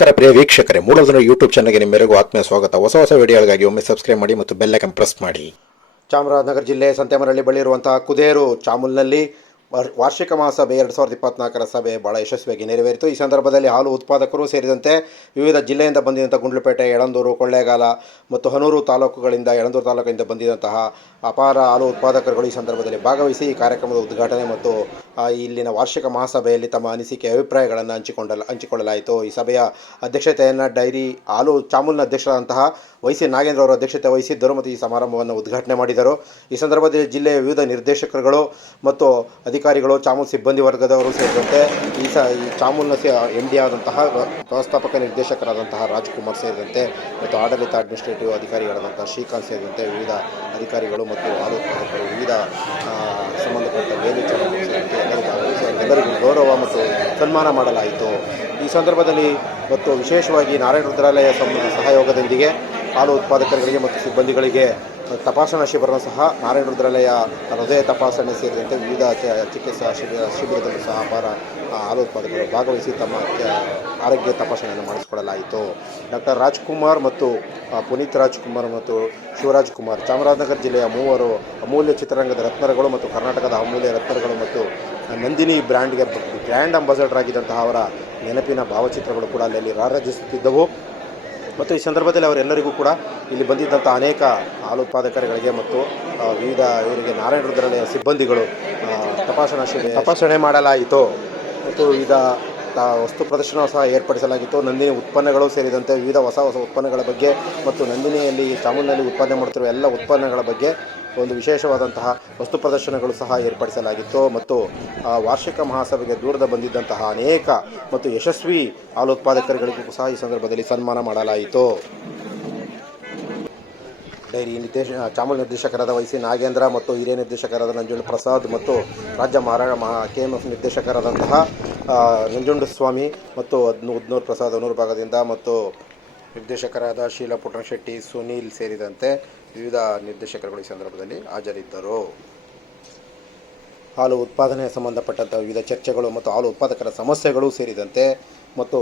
ನಮಸ್ಕಾರ ಪ್ರಿಯ ವೀಕ್ಷಕರೇ ಮೂಲದನ ಯೂಟ್ಯೂಬ್ ಚಾನಲ್ಗೆ ನಿಮ್ಮೆಲ್ಲರಿಗೂ ಆತ್ಮೀಯ ಸ್ವಾಗತ. ಹೊಸ ಹೊಸ ವಿಡಿಯೋಗಳಿಗಾಗಿ ಒಮ್ಮೆ ಸಬ್ಸ್ಕ್ರೈಬ್ ಮಾಡಿ ಮತ್ತು ಬೆಲ್ ಐಕನ್ ಪ್ರೆಸ್ ಮಾಡಿ. ಚಾಮರಾಜನಗರ ಜಿಲ್ಲೆ ಸಂತೆಮರಳ್ಳಿ ಬಳಿ ಇರುವಂತಹ ಕುದೇರು ಚಾಮುಲ್ನಲ್ಲಿ ವಾರ್ಷಿಕ ಮಹಾಸಭೆ ಎರಡು ಸಾವಿರದ ಇಪ್ಪತ್ನಾಲ್ಕರ ಸಭೆ ಬಹಳ ಯಶಸ್ವಿಯಾಗಿ ನೆರವೇರಿತು. ಈ ಸಂದರ್ಭದಲ್ಲಿ ಹಾಲು ಉತ್ಪಾದಕರು ಸೇರಿದಂತೆ ವಿವಿಧ ಜಿಲ್ಲೆಯಿಂದ ಬಂದಿದ್ದಂಥ ಗುಂಡ್ಲುಪೇಟೆ, ಯಳಂದೂರು, ಕೊಳ್ಳೇಗಾಲ ಮತ್ತು ಹನೂರು ತಾಲೂಕುಗಳಿಂದ ಯಳಂದೂರು ತಾಲೂಕಿನಿಂದ ಬಂದಿದ್ದಂತಹ ಅಪಾರ ಹಾಲು ಉತ್ಪಾದಕರುಗಳು ಈ ಸಂದರ್ಭದಲ್ಲಿ ಭಾಗವಹಿಸಿ ಈ ಕಾರ್ಯಕ್ರಮದ ಉದ್ಘಾಟನೆ ಮತ್ತು ಇಲ್ಲಿನ ವಾರ್ಷಿಕ ಮಹಾಸಭೆಯಲ್ಲಿ ತಮ್ಮ ಅನಿಸಿಕೆ ಅಭಿಪ್ರಾಯಗಳನ್ನು ಹಂಚಿಕೊಂಡಲ್ಲ ಹಂಚಿಕೊಳ್ಳಲಾಯಿತು. ಈ ಸಭೆಯ ಅಧ್ಯಕ್ಷತೆಯನ್ನು ಡೈರಿ ಹಾಲು ಚಾಮುಲ್ನ ಅಧ್ಯಕ್ಷರಾದಂತಹ ವೈಸಿ ನಾಗೇಂದ್ರ ಅವರು ಅಧ್ಯಕ್ಷತೆ ವಹಿಸಿ ಮತ್ತು ಈ ಸಮಾರಂಭವನ್ನು ಉದ್ಘಾಟನೆ ಮಾಡಿದರು. ಈ ಸಂದರ್ಭದಲ್ಲಿ ಜಿಲ್ಲೆಯ ವಿವಿಧ ನಿರ್ದೇಶಕರುಗಳು ಮತ್ತು ಅಧಿಕಾರಿಗಳು, ಚಾಮುಲ್ ಸಿಬ್ಬಂದಿ ವರ್ಗದವರು ಸೇರಿದಂತೆ ಈ ಸ, ಈ ಚಾಮುಲ್ನ ಎಂ ಡಿ ಆದಂತಹ ವ್ಯವಸ್ಥಾಪಕ ನಿರ್ದೇಶಕರಾದಂತಹ ರಾಜ್ಕುಮಾರ್ ಸೇರಿದಂತೆ ಮತ್ತು ಆಡಳಿತ ಅಡ್ಮಿನಿಸ್ಟ್ರೇಟಿವ್ ಅಧಿಕಾರಿಗಳಾದಂತಹ ಶ್ರೀಕಾಂತ್ ಸೇರಿದಂತೆ ವಿವಿಧ ಅಧಿಕಾರಿಗಳು ಮತ್ತು ಉತ್ಪಾದಕರು ವಿವಿಧ ಸಂಬಂಧಪಟ್ಟ ಮೇಲ್ವಿಚಾರಣೆ ಎಲ್ಲರೂ ಎಲ್ಲರಿಗೂ ಗೌರವ ಮತ್ತು ಸನ್ಮಾನ ಮಾಡಲಾಯಿತು. ಈ ಸಂದರ್ಭದಲ್ಲಿ ಮತ್ತು ವಿಶೇಷವಾಗಿ ನಾರಾಯಣ ರುದ್ರಾಲಯ ಸಹಯೋಗದೊಂದಿಗೆ ಹಾಲು ಉತ್ಪಾದಕರಿಗೆ ಮತ್ತು ಸಿಬ್ಬಂದಿಗಳಿಗೆ ತಪಾಸಣಾ ಶಿಬಿರವನ್ನು ಸಹ ನಾರಾಯಣ ರುದ್ರಾಲಯ ಹೃದಯ ತಪಾಸಣೆ ಸೇರಿದಂತೆ ವಿವಿಧ ಚಿಕಿತ್ಸಾ ಶಿಬಿರ ಶಿಬಿರದಲ್ಲೂ ಸಹ ಅಪಾರ ಹಾಲು ಉತ್ಪಾದಕರು ಭಾಗವಹಿಸಿ ತಮ್ಮ ಆರೋಗ್ಯ ತಪಾಸಣೆಯನ್ನು ಮಾಡಿಸಿಕೊಳ್ಳಲಾಯಿತು ಡಾಕ್ಟರ್ ರಾಜ್ಕುಮಾರ್ ಮತ್ತು ಪುನೀತ್ ರಾಜ್ಕುಮಾರ್ ಮತ್ತು ಶಿವರಾಜ್ ಕುಮಾರ್ ಚಾಮರಾಜನಗರ ಜಿಲ್ಲೆಯ ಮೂವರು ಅಮೂಲ್ಯ ಚಿತ್ರರಂಗದ ರತ್ನಗಳು ಮತ್ತು ಕರ್ನಾಟಕದ ಅಮೂಲ್ಯ ರತ್ನಗಳು ಮತ್ತು ನಂದಿನಿ ಬ್ರ್ಯಾಂಡ್ಗೆ ಬ್ರ್ಯಾಂಡ್ ಅಂಬಾಸಡರ್ ಆಗಿದ್ದಂತಹ ಅವರ ನೆನಪಿನ ಭಾವಚಿತ್ರಗಳು ಕೂಡ ಅಲ್ಲಿ ರಾರಾಜಿಸುತ್ತಿದ್ದವು. ಮತ್ತು ಈ ಸಂದರ್ಭದಲ್ಲಿ ಅವರೆಲ್ಲರಿಗೂ ಕೂಡ ಇಲ್ಲಿ ಬಂದಿದ್ದಂಥ ಅನೇಕ ಹಾಲು ಉತ್ಪಾದಕರುಗಳಿಗೆ ಮತ್ತು ವಿವಿಧ ಇವರಿಗೆ ನಾರಾಯಣ ರುದ್ರಾಲಯ ಸಿಬ್ಬಂದಿಗಳು ತಪಾಸಣಾ ಶಿಬಿರ ತಪಾಸಣೆ ಮಾಡಲಾಯಿತು. ಮತ್ತು ವಿವಿಧ ವಸ್ತು ಪ್ರದರ್ಶನ ಸಹ ಏರ್ಪಡಿಸಲಾಗಿತ್ತು. ನಂದಿನಿ ಉತ್ಪನ್ನಗಳು ಸೇರಿದಂತೆ ವಿವಿಧ ಹೊಸ ಹೊಸ ಉತ್ಪನ್ನಗಳ ಬಗ್ಗೆ ಮತ್ತು ನಂದಿನಿಯಲ್ಲಿ ಚಾಮುಂಡಿನಲ್ಲಿ ಉತ್ಪಾದನೆ ಮಾಡುತ್ತಿರುವ ಎಲ್ಲ ಉತ್ಪನ್ನಗಳ ಬಗ್ಗೆ ಒಂದು ವಿಶೇಷವಾದಂತಹ ವಸ್ತು ಪ್ರದರ್ಶನಗಳು ಸಹ ಏರ್ಪಡಿಸಲಾಗಿತ್ತು ಮತ್ತು ಆ, ವಾರ್ಷಿಕ ಮಹಾಸಭೆಗೆ ದೂರದ ಬಂದಿದ್ದಂತಹ ಅನೇಕ ಮತ್ತು ಯಶಸ್ವಿ ಹಾಲು ಉತ್ಪಾದಕರುಗಳಿಗೂ ಸಹ ಈ ಸಂದರ್ಭದಲ್ಲಿ ಸನ್ಮಾನ ಮಾಡಲಾಯಿತು. ಡೈರಿ ನಿರ್ದೇಶ ಚಾಮುಲ್ ನಿರ್ದೇಶಕರಾದ ವೈ ಸಿ ನಾಗೇಂದ್ರ ಮತ್ತು ಹಿರಿಯ ನಿರ್ದೇಶಕರಾದ ನಂಜುಂಡ ಪ್ರಸಾದ್ ಮತ್ತು ರಾಜ್ಯ ಮಹಾರಾಜ ಮಹಾ ಕೆ ಎಂ ಎಫ್ ನಿರ್ದೇಶಕರಾದಂತಹ ನಂಜುಂಡು ಸ್ವಾಮಿ ಮತ್ತು ಉದ್ನೂರ್ ಪ್ರಸಾದ್ ಅನೂರು ಭಾಗದಿಂದ ಮತ್ತು ನಿರ್ದೇಶಕರಾದ ಶೀಲಾ ಪುಟ್ಟಣಶೆಟ್ಟಿ ಸುನೀಲ್ ಸೇರಿದಂತೆ ವಿವಿಧ ನಿರ್ದೇಶಕರುಗಳ ಈ ಸಂದರ್ಭದಲ್ಲಿ ಹಾಜರಿದ್ದರು. ಹಾಲು ಉತ್ಪಾದನೆ ಸಂಬಂಧಪಟ್ಟಂಥ ವಿವಿಧ ಚರ್ಚೆಗಳು ಮತ್ತು ಹಾಲು ಉತ್ಪಾದಕರ ಸಮಸ್ಯೆಗಳು ಸೇರಿದಂತೆ ಮತ್ತು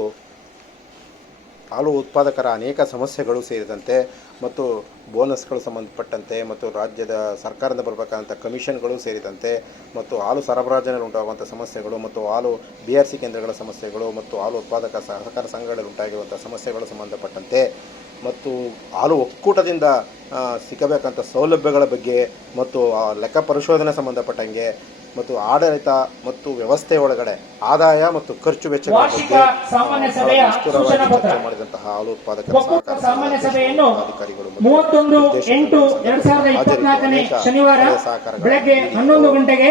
ಹಾಲು ಉತ್ಪಾದಕರ ಅನೇಕ ಸಮಸ್ಯೆಗಳು ಸೇರಿದಂತೆ ಮತ್ತು ಬೋನಸ್ಗಳು ಸಂಬಂಧಪಟ್ಟಂತೆ ಮತ್ತು ರಾಜ್ಯದ ಸರ್ಕಾರದಿಂದ ಬರಬೇಕಾದಂಥ ಕಮಿಷನ್ಗಳು ಸೇರಿದಂತೆ ಮತ್ತು ಹಾಲು ಸರಬರಾಜಿನಲ್ಲಿ ಉಂಟಾಗುವಂಥ ಸಮಸ್ಯೆಗಳು ಮತ್ತು ಹಾಲು ಬಿ ಆರ್ ಸಿ ಕೇಂದ್ರಗಳ ಸಮಸ್ಯೆಗಳು ಮತ್ತು ಹಾಲು ಉತ್ಪಾದಕ ಸಹಕಾರ ಸಂಘಗಳಲ್ಲಿ ಉಂಟಾಗಿರುವಂಥ ಸಮಸ್ಯೆಗಳು ಸಂಬಂಧಪಟ್ಟಂತೆ ಮತ್ತು ಹಾಲು ಒಕ್ಕೂಟದಿಂದ ಸಿಗಬೇಕಂಥ ಸಿಗಬೇಕಂತ ಸೌಲಭ್ಯಗಳ ಬಗ್ಗೆ ಮತ್ತು ಲೆಕ್ಕ ಪರಿಶೋಧನೆ ಸಂಬಂಧಪಟ್ಟಂಗೆ ಮತ್ತು ಆಡಳಿತ ಮತ್ತು ವ್ಯವಸ್ಥೆ ಒಳಗಡೆ ಆದಾಯ ಮತ್ತು ಖರ್ಚು ವೆಚ್ಚಗಳ ಬಗ್ಗೆ ವಿಸ್ತೃತವಾಗಿ ಪತ್ರ. ಚರ್ಚೆ ಮಾಡಿದಂತಹ ಹಾಲು ಉತ್ಪಾದಕರ ಸಹಕಾರ ಅಧಿಕಾರಿಗಳು ಗಂಟೆಗೆ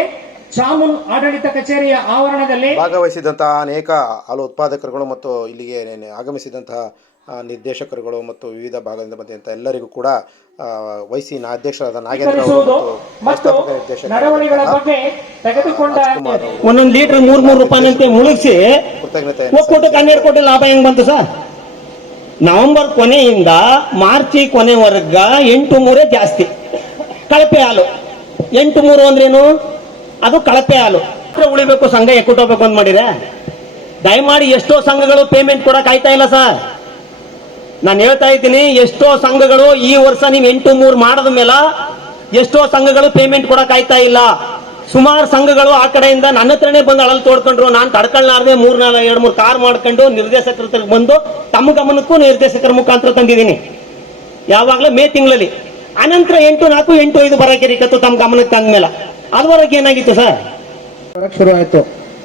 ಚಾಮುನ್ ಆಡಳಿತ ಕಚೇರಿಯ ಆವರಣದಲ್ಲಿ ಭಾಗವಹಿಸಿದಂತಹ ಅನೇಕ ಹಾಲು ಉತ್ಪಾದಕರುಗಳು ಮತ್ತು ಇಲ್ಲಿಗೆ ಆಗಮಿಸಿದಂತಹ ನಿರ್ದೇಶಕರುಗಳು ಮತ್ತು ವಿವಿಧ ಭಾಗದಿಂದ ಬಂದಂಥ ಎಲ್ಲರಿಗೂ ಕೂಡ ಆ, ವಹಿಸಿ ನಾ ಅಧ್ಯಕ್ಷರಾದ ನಾಗೇಂದ್ರ ಅವರು ಮತ್ತು ನಡವಳಿಗಳ ಬಗ್ಗೆ ತೆಗೆದುಕೊಂಡ ಒಂದೊಂದು ಲೀಟರ್ ಮೂರ್ ಮೂರು ರೂಪಾಯಿನಂತೆ ಮುಳುಗಿಸಿ ಕೃತಜ್ಞತೆ ಒಕ್ಕೂಟಕ್ಕೆ ಹನ್ನೆರಡು ಕೋಟಿ ಲಾಭ ಹೆಂಗ್ ಬಂತು ಸರ್? ನವೆಂಬರ್ ಕೊನೆಯಿಂದ ಮಾರ್ಚಿ ಕೊನೆವರೆಗ ಎಂಟು ಮೂರೇ ಜಾಸ್ತಿ. ಕಳಪೆ ಹಾಲು. ಎಂಟು ಮೂರು ಅಂದ್ರೇನು ಅದು ಕಳಪೆ ಹಾಲು. ಉಳಿಬೇಕು ಸಂಘ ಎಕ್ಕುಟ್ ಹೋಗ್ಬೇಕು ಅಂತ ಮಾಡಿದ್ರೆ. ದಯಮಾಡಿ ಎಷ್ಟೋ ಸಂಘಗಳು ಪೇಮೆಂಟ್ ಕೊಡಕ್ ಆಯ್ತಾ ಇಲ್ಲ ಸರ್. ನಾನು ಹೇಳ್ತಾ ಇದ್ದೀನಿ, ಎಷ್ಟೋ ಸಂಘಗಳು ಈ ವರ್ಷ ನೀವು ಎಂಟು ಮೂರು ಮಾಡದ ಮೇಲೆ ಎಷ್ಟೋ ಸಂಘಗಳು ಪೇಮೆಂಟ್ ಕೊಡಕ್ ಆಯ್ತಾ ಇಲ್ಲ. ಸುಮಾರು ಸಂಘಗಳು ಆ ಕಡೆಯಿಂದ ನನ್ನ ಹತ್ರನೇ ಬಂದು ಅಳಲ್ ತೋಡ್ಕೊಂಡ್ರು. ನಾನು ತಡ್ಕೊಳ್ಳಾರ್ದೆ ಮೂರ್ ನಾಲ್ಕು ಎರಡು ಮೂರು ಕಾರ್ ಮಾಡ್ಕೊಂಡು ನಿರ್ದೇಶಕರ ಬಂದು ತಮ್ಮ ಗಮನಕ್ಕೂ ನಿರ್ದೇಶಕರ ಮುಖಾಂತರ ತಂದಿದ್ದೀನಿ. ಯಾವಾಗ್ಲೂ ಮೇ ತಿಂಗಳಲ್ಲಿ. ಅನಂತರ ಎಂಟು ನಾಲ್ಕು ಎಂಟು ಐದು ಬರಕ್ಕೆ ತಮ್ಮ ಗಮನಕ್ಕೆ ತಂದ್ಮೇಲೆ. ಅದುವರೆಗೆ ಏನಾಗಿತ್ತು ಸರ್? ಶುರು ಆಯ್ತು.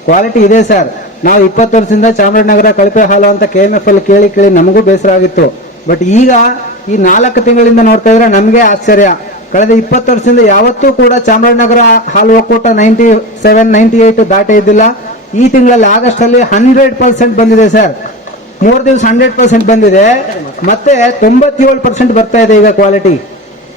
ಕ್ವಾಲಿಟಿ ಇದೆ ಸರ್. ನಾವು ಇಪ್ಪತ್ತು ವರ್ಷದಿಂದ ಚಾಮರಾಜನಗರ ಕಳಪೆ ಹಾಲು ಅಂತ ಕೆ ಎಂ ಎಫ್ ಅಲ್ಲಿ ಕೇಳಿ ಕೇಳಿ ನಮಗೂ ಬೇಸರ ಆಗಿತ್ತು. ಬಟ್ ಈಗ ಈ ನಾಲ್ಕು ತಿಂಗಳಿಂದ ನೋಡ್ತಾ ಇದ್ರೆ ನಮಗೆ ಆಶ್ಚರ್ಯ. ಕಳೆದ ಇಪ್ಪತ್ತು ವರ್ಷದಿಂದ ಯಾವತ್ತೂ ಕೂಡ ಚಾಮರಾಜನಗರ ಹಾಲು ಒಕ್ಕೂಟ ನೈಂಟಿ ಸೆವೆನ್ ನೈಂಟಿ ಏಟ್ ದಾಟೇ ಇದ್ದಿಲ್ಲ. ಈ ತಿಂಗಳಲ್ಲಿ ಆಗಸ್ಟ್ ಅಲ್ಲಿ ಹಂಡ್ರೆಡ್ ಪರ್ಸೆಂಟ್ ಬಂದಿದೆ ಸರ್. ಮೂರು ದಿವಸ ಹಂಡ್ರೆಡ್ ಪರ್ಸೆಂಟ್ ಬಂದಿದೆ. ಮತ್ತೆ ತೊಂಬತ್ತೇಳು ಪರ್ಸೆಂಟ್ ಬರ್ತಾ ಇದೆ ಈಗ ಕ್ವಾಲಿಟಿ.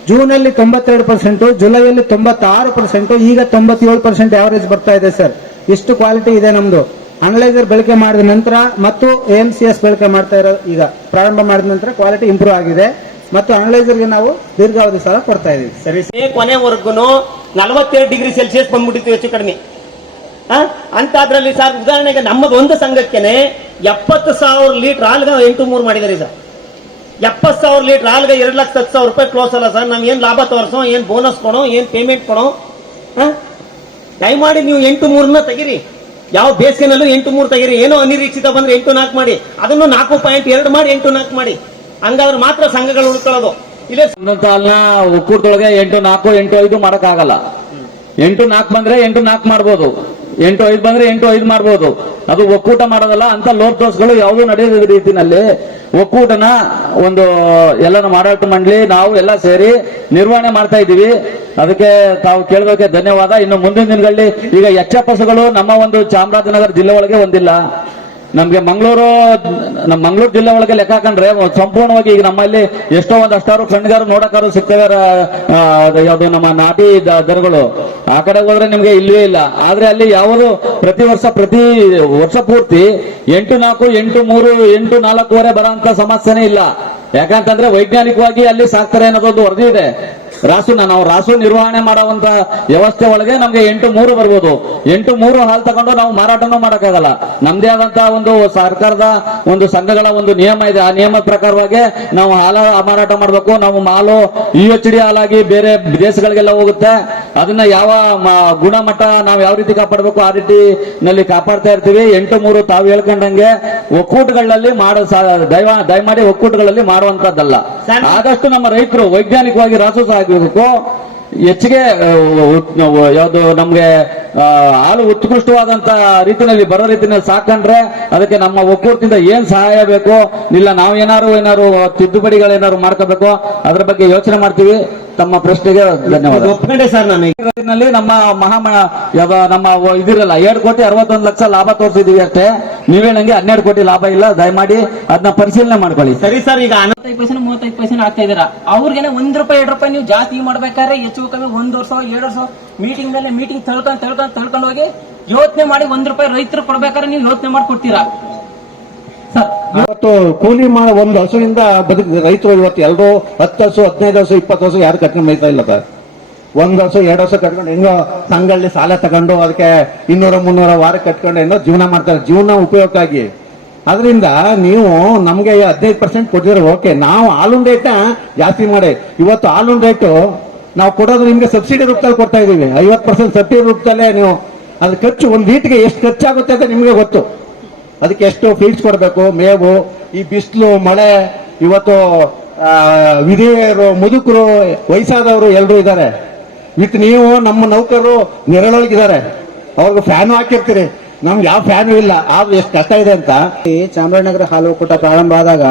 ಜೂನ್ ಅಲ್ಲಿ ತೊಂಬತ್ತೆರಡು ಪರ್ಸೆಂಟ್ ಜುಲೈಯಲ್ಲಿ ತೊಂಬತ್ತಾರು ಪರ್ಸೆಂಟ್ ಈಗ ತೊಂಬತ್ತೇಳು ಪರ್ಸೆಂಟ್ ಆವರೇಜ್ ಬರ್ತಾ ಇದೆ ಸರ್. ಇಷ್ಟು ಕ್ವಾಲಿಟಿ ಇದೆ ನಮ್ದು. ಅನಲೈಸರ್ ಬಳಕೆ ಮಾಡಿದ ನಂತರ ಮತ್ತು ಎಂ ಸಿ ಎಸ್ ಬಳಕೆ ಮಾಡ್ತಾ ಇರೋ ಈಗ ಪ್ರಾರಂಭ ಮಾಡಿದ ನಂತರ ಕ್ವಾಲಿಟಿ ಇಂಪ್ರೂವ್ ಆಗಿದೆ. ಮತ್ತು ಅನಲೈಸರ್ಗೆ ನಾವು ದೀರ್ಘಾವಧಿ ಸಾಲ ಕೊಡ್ತಾ ಇದೀವಿ. ಸರಿ ಕೊನೆವರೆಗೂ ನಲವತ್ತೆರಡು ಡಿಗ್ರಿ ಸೆಲ್ಸಿಯಸ್ ಬಂದ್ಬಿಟ್ಟಿತ್ತು ಹೆಚ್ಚು ಕಡಿಮೆ? ಅಂತ ಅದರಲ್ಲಿ ಸರ್, ಉದಾಹರಣೆಗೆ ನಮ್ಮದು ಒಂದು ಸಂಘಕ್ಕೆನೆ ಎಪ್ಪತ್ತು ಸಾವಿರ ಲೀಟರ್ ಹಾಲ್ಗೆ ಎಂಟು ಮೂರು ಮಾಡಿದಾರೆ ಸರ್. ಎಪ್ಪತ್ತು ಸಾವಿರ ಲೀಟರ್ ಹಾಲ್ಗೆ ಎರಡು ಲಕ್ಷ ಹತ್ತು ಸಾವಿರ ರೂಪಾಯಿ ಕ್ಲೋಸ್ ಅಲ್ಲ ಸರ್. ನಾವು ಏನು ಲಾಭ ತೋರಿಸೋ, ಏನು ಬೋನಸ್ ಕೊಡೋ, ಏನು ಪೇಮೆಂಟ್ ಕೊಡೋ? ದಯಮಾಡಿ ನೀವು ಎಂಟು ಮೂರನ್ನ ತೆಗಿರಿ. ಯಾವ ಬೇಸಿಗೆನಲ್ಲೂ ಎಂಟು ಮೂರು ತೆಗಿರಿ. ಏನೋ ಅನಿರೀಕ್ಷಿತ ಬಂದ್ರೆ ಎಂಟು ನಾಲ್ಕು ಮಾಡಿ. ಅದನ್ನು ನಾಲ್ಕು ಪಾಯಿಂಟ್ ಎರಡು ಮಾಡಿ ಎಂಟು ನಾಲ್ಕು ಮಾಡಿ. ಹಂಗಾದ್ರೆ ಮಾತ್ರ ಸಂಘಗಳು ಉಳ್ಕೊಳ್ಳೋದು. ಇಲ್ಲೇ ಸಾಲನ ಒಕ್ಕೂಟದೊಳಗೆ ಎಂಟು ನಾಲ್ಕು ಎಂಟು ಐದು ಮಾಡಕ್ಕಾಗಲ್ಲ. ಎಂಟು ನಾಲ್ಕು ಬಂದ್ರೆ ಎಂಟು ನಾಲ್ಕು ಮಾಡ್ಬೋದು. ಎಂಟು ಐದು ಬಂದ್ರೆ ಎಂಟು ಐದು ಮಾಡ್ಬೋದು. ಅದು ಒಕ್ಕೂಟ ಮಾಡೋದಲ್ಲ ಅಂತ ಲೋಪ್ ದೋಸ್ಗಳು ಯಾವುದೂ ನಡೆಯದ ರೀತಿನಲ್ಲಿ ಒಕ್ಕೂಟನ ಒಂದು ಎಲ್ಲನ ಮಾರಾಟ ಮಂಡಳಿ ನಾವು ಎಲ್ಲ ಸೇರಿ ನಿರ್ವಹಣೆ ಮಾಡ್ತಾ ಇದ್ದೀವಿ. ಅದಕ್ಕೆ ತಾವು ಕೇಳೋದಕ್ಕೆ ಧನ್ಯವಾದ. ಇನ್ನು ಮುಂದಿನ ದಿನಗಳಲ್ಲಿ ಈಗ ಎಫ್ ನಮ್ಮ ಒಂದು ಚಾಮರಾಜನಗರ ಜಿಲ್ಲೆ ಒಳಗೆ ಒಂದಿಲ್ಲ. ನಮ್ಗೆ ಮಂಗಳೂರು ನಮ್ಮ ಮಂಗಳೂರು ಜಿಲ್ಲೆ ಒಳಗೆ ಲೆಕ್ಕ ಹಾಕೊಂಡ್ರೆ ಸಂಪೂರ್ಣವಾಗಿ ಈಗ ನಮ್ಮಲ್ಲಿ ಎಷ್ಟೋ ಒಂದ್ ಅಷ್ಟಾರು ಕಣ್ಗಾರು ನೋಡಕ್ಕಾರು ಸಿಗ್ತವೆ ಯಾವ್ದು ನಮ್ಮ ನಾಟಿ ದರಗಳು. ಆ ಕಡೆ ಹೋದ್ರೆ ನಿಮ್ಗೆ ಇಲ್ಲವೇ ಇಲ್ಲ. ಆದ್ರೆ ಅಲ್ಲಿ ಯಾವುದು ಪ್ರತಿ ವರ್ಷ ಪ್ರತಿ ವರ್ಷ ಪೂರ್ತಿ ಎಂಟು ನಾಲ್ಕು, ಎಂಟು ಮೂರು, ಎಂಟು ನಾಲ್ಕೂವರೆ ಬರೋಂತ ಸಮಸ್ಯೆನೇ ಇಲ್ಲ. ಯಾಕಂತಂದ್ರೆ ವೈಜ್ಞಾನಿಕವಾಗಿ ಅಲ್ಲಿ ಸಾಕ್ತಾರೆ ಅನ್ನೋದೊಂದು ವರದಿ ಇದೆ. ರಾಸುನ ನಾವು ರಾಸು ನಿರ್ವಹಣೆ ಮಾಡುವಂತ ವ್ಯವಸ್ಥೆ ಒಳಗೆ ನಮ್ಗೆ ಎಂಟು ಮೂರು ಬರ್ಬೋದು. ಎಂಟು ಮೂರು ಹಾಲು ತಗೊಂಡು ನಾವು ಮಾರಾಟನೂ ಮಾಡಕ್ಕಾಗಲ್ಲ. ನಮ್ದೇ ಆದಂತ ಒಂದು ಸರ್ಕಾರದ ಒಂದು ಸಂಘಗಳ ಒಂದು ನಿಯಮ ಇದೆ. ಆ ನಿಯಮದ ಪ್ರಕಾರವಾಗಿ ನಾವು ಹಾಲ ಮಾರಾಟ ಮಾಡಬೇಕು. ನಾವು ಮಾಲು ಯು ಎಚ್ ಡಿ ಹಾಲಾಗಿ ಬೇರೆ ದೇಶಗಳಿಗೆಲ್ಲ ಹೋಗುತ್ತೆ. ಅದನ್ನ ಯಾವ ಗುಣಮಟ್ಟ ನಾವು ಯಾವ ರೀತಿ ಕಾಪಾಡಬೇಕು ಆ ರೀತಿ ನಲ್ಲಿ ಕಾಪಾಡ್ತಾ ಇರ್ತೀವಿ. ಎಂಟು ಮೂರು ತಾವು ಹೇಳ್ಕೊಂಡಂಗೆ ಒಕ್ಕೂಟಗಳಲ್ಲಿ ಮಾಡೋ ದಯಮಾಡಿ ಒಕ್ಕೂಟಗಳಲ್ಲಿ ಮಾಡುವಂತದ್ದಲ್ಲ. ಆದಷ್ಟು ನಮ್ಮ ರೈತರು ವೈಜ್ಞಾನಿಕವಾಗಿ ರಾಸು ಸಾಕಬೇಕು ಹೆಚ್ಚಿಗೆ ಯಾವುದು ನಮ್ಗೆ ಹಾಲು ಉತ್ಕೃಷ್ಟವಾದಂತ ರೀತಿಯಲ್ಲಿ ಬರೋ ರೀತಿನಲ್ಲಿ ಸಾಕಂಡ್ರೆ ಅದಕ್ಕೆ ನಮ್ಮ ಒಕ್ಕೂಟದಿಂದ ಏನ್ ಸಹಾಯ ಬೇಕು? ಇಲ್ಲ ನಾವು ಏನಾರು ಏನಾರು ತಿದ್ದುಪಡಿಗಳೇನಾರು ಮಾಡ್ಕೋಬೇಕು? ಅದ್ರ ಬಗ್ಗೆ ಯೋಚನೆ ಮಾಡ್ತೀವಿ. ತಮ್ಮ ಪ್ರಶ್ನೆಗೆ ಧನ್ಯವಾದ. ಒಪ್ಕೊಂಡೆ ಸರ್ ನಾನು ನಮ್ಮ ಮಹಾ ಯಾವ ನಮ್ಮ ವ- ಇದಿರಲ್ಲ ಎರಡು ಕೋಟಿ ಅರವತ್ತೊಂದು ಲಕ್ಷ ಲಾಭ ತೋರಿಸಿದೀವಿ ಅಷ್ಟೇ. ನೀವೇ ನಂಗೆ ಹನ್ನೆರಡು ಕೋಟಿ ಲಾಭ ಇಲ್ಲ ದಯಮಾಡಿ ಅದನ್ನ ಪರಿಶೀಲನೆ ಮಾಡ್ಕೊಳ್ಳಿ. ಸರಿ ಸರ್ ಈಗ ಅನ- ಪರ್ಸೆಂಟ್ ಪೈಸೆ ಮೂವತ್ತೈದು ಪೈಸೆ ಆಗ್ತಾ ಇದ್ದೀರಾ? ಅವ್ರಿಗೆ ಒಂದ್ ರೂಪಾಯಿ ಎರಡು ರೂಪಾಯಿ ನೀವು ಜಾಸ್ತಿ ಮಾಡ್ಬೇಕಾದ್ರೆ ಹೆಚ್ಚು ಕಮ್ಮಿ ಒಂದ್ ವರ್ಷ ಎರಡು ವರ್ಷ ಮೀಟಿಂಗ್ನಲ್ಲಿ ಮೀಟಿಂಗ್ ತಳ್ಕೊಂಡು ತಳ್ಕೊಂಡು ತಳ್ಕೊಂಡು ಹೋಗಿ ಯೋಚನೆ ಮಾಡಿ ಒಂದ್ ರೂಪಾಯಿ ರೈತರು ಕೊಡ್ಬೇಕಾದ್ರೆ ನೀವು ಯೋಚನೆ ಮಾಡಿ ಕೊಡ್ತೀರಾ ಇವತ್ತು ಕೂಲಿ ಮಾಡ ಒಂದು ಹಸುವಿಂದ ಬದುಕ ರೈತರು ಇವತ್ತು ಎಲ್ಲರೂ ಹತ್ತು ಹಸು, ಹದಿನೈದು ಹಸು, ಇಪ್ಪತ್ತು ಹಸು ಯಾರು ಕಟ್ಕೊಂಡು ಮೇಯ್ತಾ ಇಲ್ಲ ಸರ್? ಒಂದು ಹಸು, ಎರಡು ಹಸು ಕಟ್ಕೊಂಡು ಹೆಂಗೋ ಸಂಘಲ್ಲಿ ಸಾಲ ತಗೊಂಡು ಅದಕ್ಕೆ ಇನ್ನೂರ, ಮುನ್ನೂರ ವಾರ ಕಟ್ಕೊಂಡು ಏನೋ ಜೀವನ ಮಾಡ್ತಾರೆ. ಜೀವನ ಉಪಯೋಗಕ್ಕಾಗಿ. ಅದರಿಂದ ನೀವು ನಮಗೆ ಹದಿನೈದು ಪರ್ಸೆಂಟ್ ಕೊಟ್ಟಿದ್ರೆ ಓಕೆ ನಾವು ಹಾಲಿನ ರೇಟ್ನ ಜಾಸ್ತಿ ಮಾಡಿ. ಇವತ್ತು ಹಾಲಿನ ರೇಟು ನಾವು ಕೊಡೋದು ನಿಮ್ಗೆ ಸಬ್ಸಿಡಿ ರೂಪದಲ್ಲಿ ಕೊಡ್ತಾ ಇದೀವಿ. ಐವತ್ತು ಪರ್ಸೆಂಟ್ ಸಬ್ಸಿಡಿ ರೂಪದಲ್ಲೇ ನೀವು ಅದ್ರ ಖರ್ಚು ಒಂದು ಲೀಟ್ಗೆ ಎಷ್ಟು ಖರ್ಚಾಗುತ್ತೆ ಅಂತ ನಿಮಗೆ ಗೊತ್ತು. ಅದಕ್ಕೆ ಎಷ್ಟು ಫೀಡ್ಸ್ ಕೊಡಬೇಕು? ಮೇವು, ಈ ಬಿಸಿಲು, ಮಳೆ, ಇವತ್ತು ವಿಧಿಯರು, ಮುದುಕರು, ವಯಸ್ಸಾದವರು ಎಲ್ಲರೂ ಇದ್ದಾರೆ. ವಿತ್ ನೀವು, ನಮ್ಮ ನೌಕರರು ನೆರಳೊಳಗಿದ್ದಾರೆ. ಅವ್ರಿಗೆ ಫ್ಯಾನು ಹಾಕಿರ್ತೀರಿ. ನಮ್ಗೆ ಯಾವ ಫ್ಯಾನು ಇಲ್ಲ. ಆದ್ರೂ ಎಷ್ಟು ಕಷ್ಟ ಇದೆ ಅಂತ. ಚಾಮರಾಜನಗರ ಹಾಲು ಒಕ್ಕೂಟ ಪ್ರಾರಂಭ ಆದಾಗ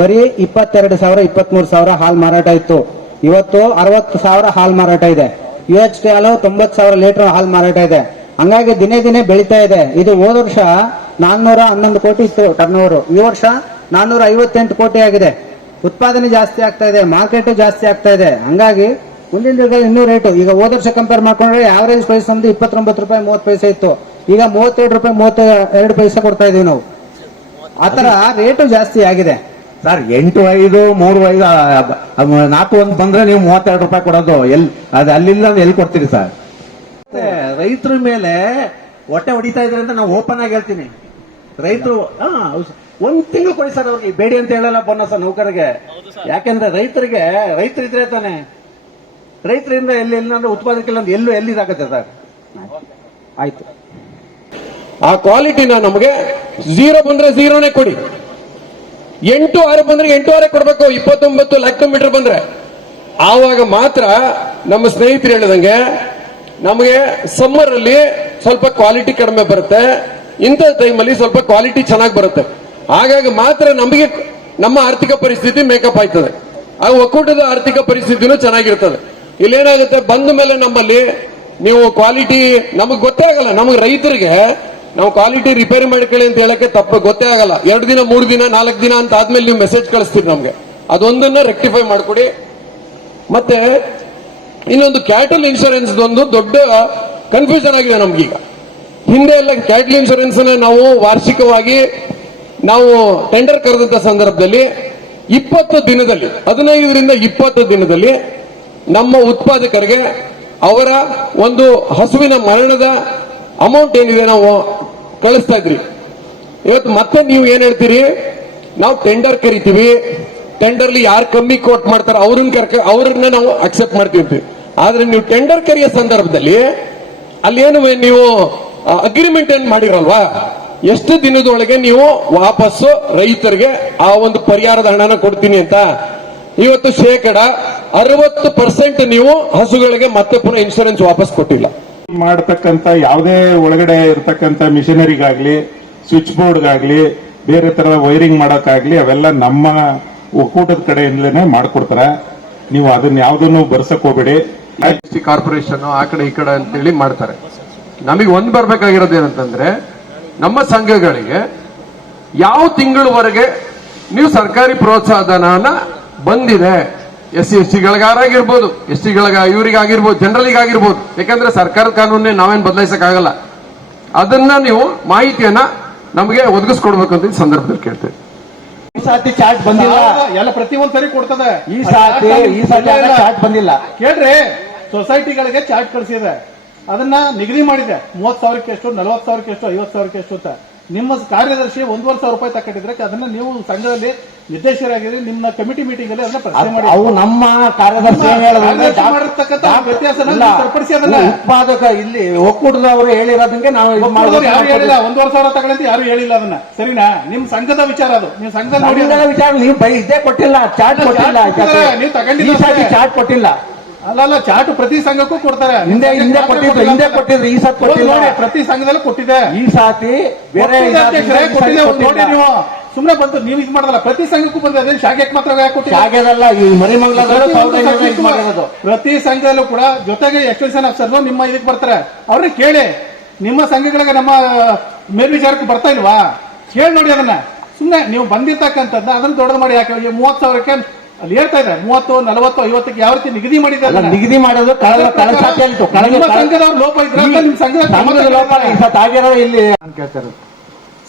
ಬರೀ ಇಪ್ಪತ್ತೆರಡು ಸಾವಿರ, ಇಪ್ಪತ್ಮೂರು ಸಾವಿರ ಹಾಲು ಮಾರಾಟ ಇತ್ತು. ಇವತ್ತು ಅರವತ್ತು ಸಾವಿರ ಹಾಲು ಮಾರಾಟ ಇದೆ. ಯು ಎಚ್ ಟಿ ಹಾಲು ತೊಂಬತ್ತು ಸಾವಿರ ಲೀಟರ್ ಹಾಲು ಮಾರಾಟ ಇದೆ. ಹಂಗಾಗಿ ದಿನೇ ದಿನೇ ಬೆಳೀತಾ ಇದೆ. ಇದು ಹೋದ ವರ್ಷ ನಾನ್ನೂರ ಹನ್ನೊಂದು ಕೋಟಿ ಇತ್ತು ಟರ್ನ್ ಓವರ್ ಈ ವರ್ಷ ನಾನ್ನೂರ ಐವತ್ತೆಂಟು ಕೋಟಿ ಆಗಿದೆ. ಉತ್ಪಾದನೆ ಜಾಸ್ತಿ ಆಗ್ತಾ ಇದೆ ಮಾರ್ಕೆಟ್ ಜಾಸ್ತಿ ಆಗ್ತಾ ಇದೆ. ಹಂಗಾಗಿ ಮುಂದಿನ ಇನ್ನೂ ರೇಟು ಈಗ ಹೋದ ವರ್ಷ ಕಂಪೇರ್ ಮಾಡ್ಕೊಂಡ್ರೆ ಆವರೇಜ್ ಪ್ರೈಸ್ ಒಂದು ಇಪ್ಪತ್ತೊಂಬತ್ತು ರೂಪಾಯಿ ಮೂವತ್ತು ಪೈಸೆ ಇತ್ತು. ಈಗ ಮೂವತ್ತೆರಡು ರೂಪಾಯಿ ಮೂವತ್ತ ಎರಡು ಪೈಸೆ ಕೊಡ್ತಾ ಇದೀವಿ ನಾವು. ಆತರ ರೇಟು ಜಾಸ್ತಿ ಆಗಿದೆ. ಸರ್, ಎಂಟು, ಐದು, ಮೂರು, ಐದು ನಾಲ್ಕು, ಒಂದು ಬಂದ್ರೆ ನೀವು ಮೂವತ್ತೆರಡು ರೂಪಾಯಿ ಕೊಡೋದು. ಎಲ್ಲಿ ಅದು ಅಲ್ಲಿಲ್ಲ ಎಲ್ಲಿ ಕೊಡ್ತೀರಿ ಸರ್? ರೈತರ ಮೇಲೆ ಹೊಟ್ಟೆ ಹೊಡಿತಾ ಇದ್ರೆ ಅಂತ ನಾವು ಓಪನ್ ಆಗಿ ಹೇಳ್ತೀನಿ. ರೈತರು ಹಾ ಒಂದ್ ತಿಂಗಳು ಕೊಡಿ ಸರ್ ಅವ್ರಿಗೆ. ಬೇಡಿ ಅಂತ ಹೇಳಲ್ಲ ಬನ್ನ ಸರ್ ನೌಕರಿಗೆ. ಯಾಕೆಂದ್ರೆ ರೈತರಿಗೆ ರೈತರಿದ್ರೆ ತಾನೆ. ರೈತರಿಂದ ಎಲ್ಲಿ ಅಂದ್ರೆ ಉತ್ಪಾದಕ ಇಲ್ಲ ಅಂದ್ರೆ ಎಲ್ಲೂ ಎಲ್ಲಿ ಇದಾಗುತ್ತೆ ಸರ್? ಆಯ್ತು. ಆ ಕ್ವಾಲಿಟಿನ ನಮಗೆ ಝೀರೋ ಬಂದ್ರೆ ಝೀರೋನೇ ಕೊಡಿ. ಎಂಟು ಆರು ಬಂದ್ರೆ ಎಂಟು ಆರೇ ಕೊಡ್ಬೇಕು. ಇಪ್ಪತ್ತೊಂಬತ್ತು ಲ್ಯಾಕ್ಟೋಮೀಟರ್ ಬಂದ್ರೆ. ಆವಾಗ ಮಾತ್ರ ನಮ್ಮ ಸ್ನೇಹಿತರು ಹೇಳಿದಂಗೆ ನಮಗೆ ಸಮ್ಮರ್ ಅಲ್ಲಿ ಸ್ವಲ್ಪ ಕ್ವಾಲಿಟಿ ಕಡಿಮೆ ಬರುತ್ತೆ. ಇಂಥ ಟೈಮಲ್ಲಿ ಸ್ವಲ್ಪ ಕ್ವಾಲಿಟಿ ಚೆನ್ನಾಗಿ ಬರುತ್ತೆ. ಹಾಗಾಗಿ ಮಾತ್ರ ನಮಗೆ ನಮ್ಮ ಆರ್ಥಿಕ ಪರಿಸ್ಥಿತಿ ಮೇಕಪ್ ಆಯ್ತದೆ. ಆ ಒಕ್ಕೂಟದ ಆರ್ಥಿಕ ಪರಿಸ್ಥಿತಿನೂ ಚೆನ್ನಾಗಿರ್ತದೆ. ಇಲ್ಲೇನಾಗುತ್ತೆ, ಬಂದ ಮೇಲೆ ನಮ್ಮಲ್ಲಿ ನೀವು ಕ್ವಾಲಿಟಿ ನಮಗೆ ಗೊತ್ತೇ ಆಗಲ್ಲ. ನಮಗೆ ರೈತರಿಗೆ ನಾವು ಕ್ವಾಲಿಟಿ ರಿಪೇರಿ ಮಾಡ್ಕೊಳ್ಳಿ ಅಂತ ಹೇಳಕ್ಕೆ ತಪ್ಪು, ಗೊತ್ತೇ ಆಗಲ್ಲ. ಎರಡು ದಿನ, ಮೂರು ದಿನ, ನಾಲ್ಕು ದಿನ ಅಂತ ಆದ್ಮೇಲೆ ನೀವು ಮೆಸೇಜ್ ಕಳಿಸ್ತೀರಿ ನಮಗೆ. ಅದೊಂದನ್ನ ರೆಕ್ಟಿಫೈ ಮಾಡ್ಕೊಡಿ. ಮತ್ತೆ ಇನ್ನೊಂದು ಕ್ಯಾಟಲ್ ಇನ್ಶೂರೆನ್ಸ್ ಒಂದು ದೊಡ್ಡ ಕನ್ಫ್ಯೂಷನ್ ಆಗಿದೆ ನಮ್ಗೀಗ. ಹಿಂದೆ ಎಲ್ಲ ಕ್ಯಾಟಲ್ ಇನ್ಶೂರೆನ್ಸ್ ನಾವು ವಾರ್ಷಿಕವಾಗಿ ನಾವು ಟೆಂಡರ್ ಕರೆದಂತ ಸಂದರ್ಭದಲ್ಲಿ ಇಪ್ಪತ್ತು ದಿನದಲ್ಲಿ, ಹದಿನೈದರಿಂದ ಇಪ್ಪತ್ತು ದಿನದಲ್ಲಿ ನಮ್ಮ ಉತ್ಪಾದಕರಿಗೆ ಅವರ ಒಂದು ಹಸುವಿನ ಮರಣದ ಅಮೌಂಟ್ ಏನಿದೆ ನಾವು ಕಳಿಸ್ತಾ ಇದ್ರಿ. ಇವತ್ತು ಮತ್ತೆ ನೀವು ಏನ್ ಹೇಳ್ತೀರಿ? ನಾವು ಟೆಂಡರ್ ಕರಿತೀವಿ. ಟೆಂಡರ್ಲಿ ಯಾರು ಕಮ್ಮಿ ಕೋಟ್ ಮಾಡ್ತಾರ ಅವ್ರನ್ನ ಕರ್ಕ, ಅವ್ರನ್ನ ನಾವು ಅಕ್ಸೆಪ್ಟ್ ಮಾಡ್ತಿರ್ತೀವಿ. ಆದ್ರೆ ನೀವು ಟೆಂಡರ್ ಕರೆಯ ಸಂದರ್ಭದಲ್ಲಿ ಅಲ್ಲೇನು ನೀವು ಅಗ್ರಿಮೆಂಟ್ ಏನ್ ಮಾಡಿರಲ್ವಾ? ಎಷ್ಟು ದಿನದೊಳಗೆ ನೀವು ವಾಪಸ್ಸು ರೈತರಿಗೆ ಆ ಒಂದು ಪರಿಹಾರದ ಹಣನ ಕೊಡ್ತೀನಿ ಅಂತ. ಇವತ್ತು ಶೇಕಡ ಅರವತ್ತು ಪರ್ಸೆಂಟ್ ನೀವು ಹಸುಗಳಿಗೆ ಮತ್ತೆ ಪುನಃ ಇನ್ಶೂರೆನ್ಸ್ ವಾಪಸ್ ಕೊಟ್ಟಿಲ್ಲ. ಮಾಡತಕ್ಕಂತ ಯಾವುದೇ ಒಳಗಡೆ ಇರತಕ್ಕಂತ ಮಿಷನರಿಗಾಗ್ಲಿ ಸ್ವಿಚ್ ಬೋರ್ಡ್ಗಾಗ್ಲಿ ಬೇರೆ ತರ ವೈರಿಂಗ್ ಮಾಡಕ್ಕಾಗ್ಲಿ, ಅವೆಲ್ಲ ನಮ್ಮ ಒಕ್ಕೂಟದ ಕಡೆಯಿಂದಲೇ ಮಾಡ್ಕೊಡ್ತಾರೆ. ನೀವು ಅದನ್ನ ಯಾವ್ದನ್ನು ಬರ್ಸಕ್ ಹೋಗ್ಬೇಡಿ. ಕಾರ್ಪೊರೇಷನ್ ಆ ಕಡೆ ಈ ಕಡೆ ಅಂತೇಳಿ ಮಾಡ್ತಾರೆ. ನಮಗೆ ಒಂದ್ ಬರ್ಬೇಕಾಗಿರೋದು ಏನಂತಂದ್ರೆ, ನಮ್ಮ ಸಂಘಗಳಿಗೆ ಯಾವ ತಿಂಗಳವರೆಗೆ ನೀವು ಸರ್ಕಾರಿ ಪ್ರೋತ್ಸಾಹಧನ ಬಂದಿದೆ. ಎಸ್ ಸಿ, ಎಸ್ ಟಿಗಳಿಗಾಗಿರ್ಬೋದು ಎಸ್ ಟಿಗಳಿಗ ಇವರಿಗಾಗಿರ್ಬೋದು, ಜನರಲಿಗಾಗಿರ್ಬೋದು. ಯಾಕಂದ್ರೆ ಸರ್ಕಾರದ ಕಾನೂನೇ ನಾವೇನ್ ಬದಲಾಯಿಸಕ್ಕಾಗಲ್ಲ. ಅದನ್ನ ನೀವು ಮಾಹಿತಿಯನ್ನ ನಮಗೆ ಒದಗಿಸ್ಕೊಡ್ಬೇಕಂತ ಅಂತ ಸಂದರ್ಭದಲ್ಲಿ ಕೇಳ್ತೇವೆ. ಸಾತಿ ಚಾರ್ಟ್ ಬಂದಿಲ್ಲ. ಎಲ್ಲ ಪ್ರತಿ ಒಂದ್ಸರಿ ಕೊಡ್ತದೆ. ಈ ಸಾತಿ ಈ ಸಾತಿ ಚಾರ್ಟ್ ಬಂದಿಲ್ಲ. ಕೇಳ್ರಿ ಸೊಸೈಟಿಗಳಿಗೆ ಚಾರ್ಟ್ ಕಳಿಸಿದೆ. ಅದನ್ನ ನಿಗದಿ ಮಾಡಿದೆ. ಮೂವತ್ ಸಾವಿರಕ್ಕೆ ಎಷ್ಟು ನಲವತ್ ಸಾವಿರಕ್ಕೆ ಎಷ್ಟು ಐವತ್ ಸಾವಿರಕ್ಕೆ ಎಷ್ಟು ಅಂತ. ನಿಮ್ಮ ಕಾರ್ಯದರ್ಶಿ ಒಂದೂವರೆ ಸಾವಿರ ರೂಪಾಯಿ ತಕ್ಕಿದ್ರೆ ಅದನ್ನ ನೀವು ಸಂಘದಲ್ಲಿ ನಿರ್ದೇಶಕರಾಗಿರಿ ನಿಮ್ಮ ಕಮಿಟಿ ಮೀಟಿಂಗ್ ಅಲ್ಲಿ ಅದನ್ನ ಪ್ರಶ್ನೆ ಮಾಡಿ. ಅವು ನಮ್ಮ ಕಾರ್ಯದರ್ಶಿ ಏನ್ ಹೇಳಿದ್ರು ಅಂದ್ರೆ ಕಾರ್ಯದರ್ಶಿ ಮಾಡಿರ್ತಕ್ಕಂಥ ಡಾಕ್- ವ್ಯತ್ಯಾಸನ ಇಲ್ಲ, ನೀವು ಸರಿಪಡಿಸಿ ಅದನ್ನ. ಉತ್ಪಾದಕ ಇಲ್ಲಿ ಒಕ್ಕೂಟದವರು ಹೇಳಿರೋದಂಗೆ ನಾವು ಇದು ಯಾರು ಹೇಳಿಲ್ಲ? ಮಾಡ್ಬೇಕು. ಒಂದೂವರೆ ಸಾವಿರ ತಗೊಳ್ಳಂತ ಯಾರು ಹೇಳಿಲ್ಲ ಅದನ್ನ? ಸರಿನಾ? ನಿಮ್ ಸಂಘದ ವಿಚಾರ ಅದು. ನೀವು ಸಂಘದಲ್ಲಿ ನೋಡಿ ಸಂಘದ ವಿಚಾರ ನೀವು ಬೈ ಇದೇ ಕೊಟ್ಟಿಲ್ಲ ಚಾರ್ಟ್ ಇಲ್ಲ, ಕೊಟ್ಟಿಲ್ಲ ಚಾರ್ಟ್ ನೀವು ತಗೊಂಡಿಲ್ಲ ಈ ಅಷ್ಟೇ. ಚಾರ್ಟ್ ಕೊಟ್ಟಿಲ್ಲ. ಅಲ್ಲ ಅಲ್ಲ ಚಾಟ್ ಪ್ರತಿ ಸಂಘಕ್ಕೂ ಕೊಡ್ತಾರೆ. ಹಿಂದೆ ಹಿಂದೆ ಕೊಟ್ಟಿದ್ರು ಹಿಂದೆ ಕೊಟ್ಟಿದ್ರು ಈ ಸಾತ್ ಹೋಗಿ ಕೊಟ್ಟಿಲ್ಲ. ನೋಡಿ ಪ್ರತಿ ಸಂಘದಲ್ಲೂ ಕೊಟ್ಟಿದೆ. ಈ ಸಾತಿ ಬೇರೆ ಕೊಟ್ಟಿದೆ ಈ ಅಧ್ಯಕ್ಷರೇ, ಕೊಟ್ಟಿದೆ ಕೊಟ್ಟಿಲ್ಲ. ನೋಡಿ ನೀವು. ಸುಮ್ನೆ ಬಂತು ನೀವು ಇದು ಮಾಡಲ್ಲ. ಪ್ರತಿ ಸಂಘಕ್ಕೂ ಬಂದ್ರೆ ಅದೇನು ಶಾಖೆಗೆ ಮಾತ್ರ ಯಾಕೆ ಈ ಪ್ರತಿ ಸಂಘದಲ್ಲೂ ಕೂಡ ಜೊತೆಗೆ ಎಕ್ಸ್ಟೆನ್ಷನ್ ಆಫೀಸರ್ ನಿಮ್ಮ ಇದಕ್ಕೆ ಬರ್ತಾರೆ. ಅವ್ರಿಗೆ ಕೇಳಿ ನಿಮ್ಮ ಸಂಘಗಳಿಗೆ ನಮ್ಮ ಮೇಲ್ವಿಚಾರಕ್ಕೆ ಬರ್ತಾ ಇಲ್ವಾ? ಕೇಳಿ ನೋಡಿ ಅದನ್ನ. ಸುಮ್ನೆ ನೀವು ಬಂದಿರ್ತಕ್ಕಂಥದ್ದ ಅದನ್ನ ದೊಡ್ಡದು ಮಾಡಿ ಯಾಕೆ? ಮೂವತ್ತು ಮೂವತ್ ಸಾವಿರಕ್ಕೆ ಅಲ್ಲಿ ಹೇಳ್ತಾ ಇದೆ ಮೂವತ್ತು ನಲವತ್ತು ಐವತ್ತಕ್ಕೆ ಯಾವ ರೀತಿ ನಿಗದಿ ಮಾಡಿದ್ದಾರೆ ಅದನ್ನ? ನಿಗದಿ ಮಾಡೋದು ಸಂಘದವ್ರು ಲೋಪ ಇದ್ರೆ ಅಂತ ನಿಮ್ಮ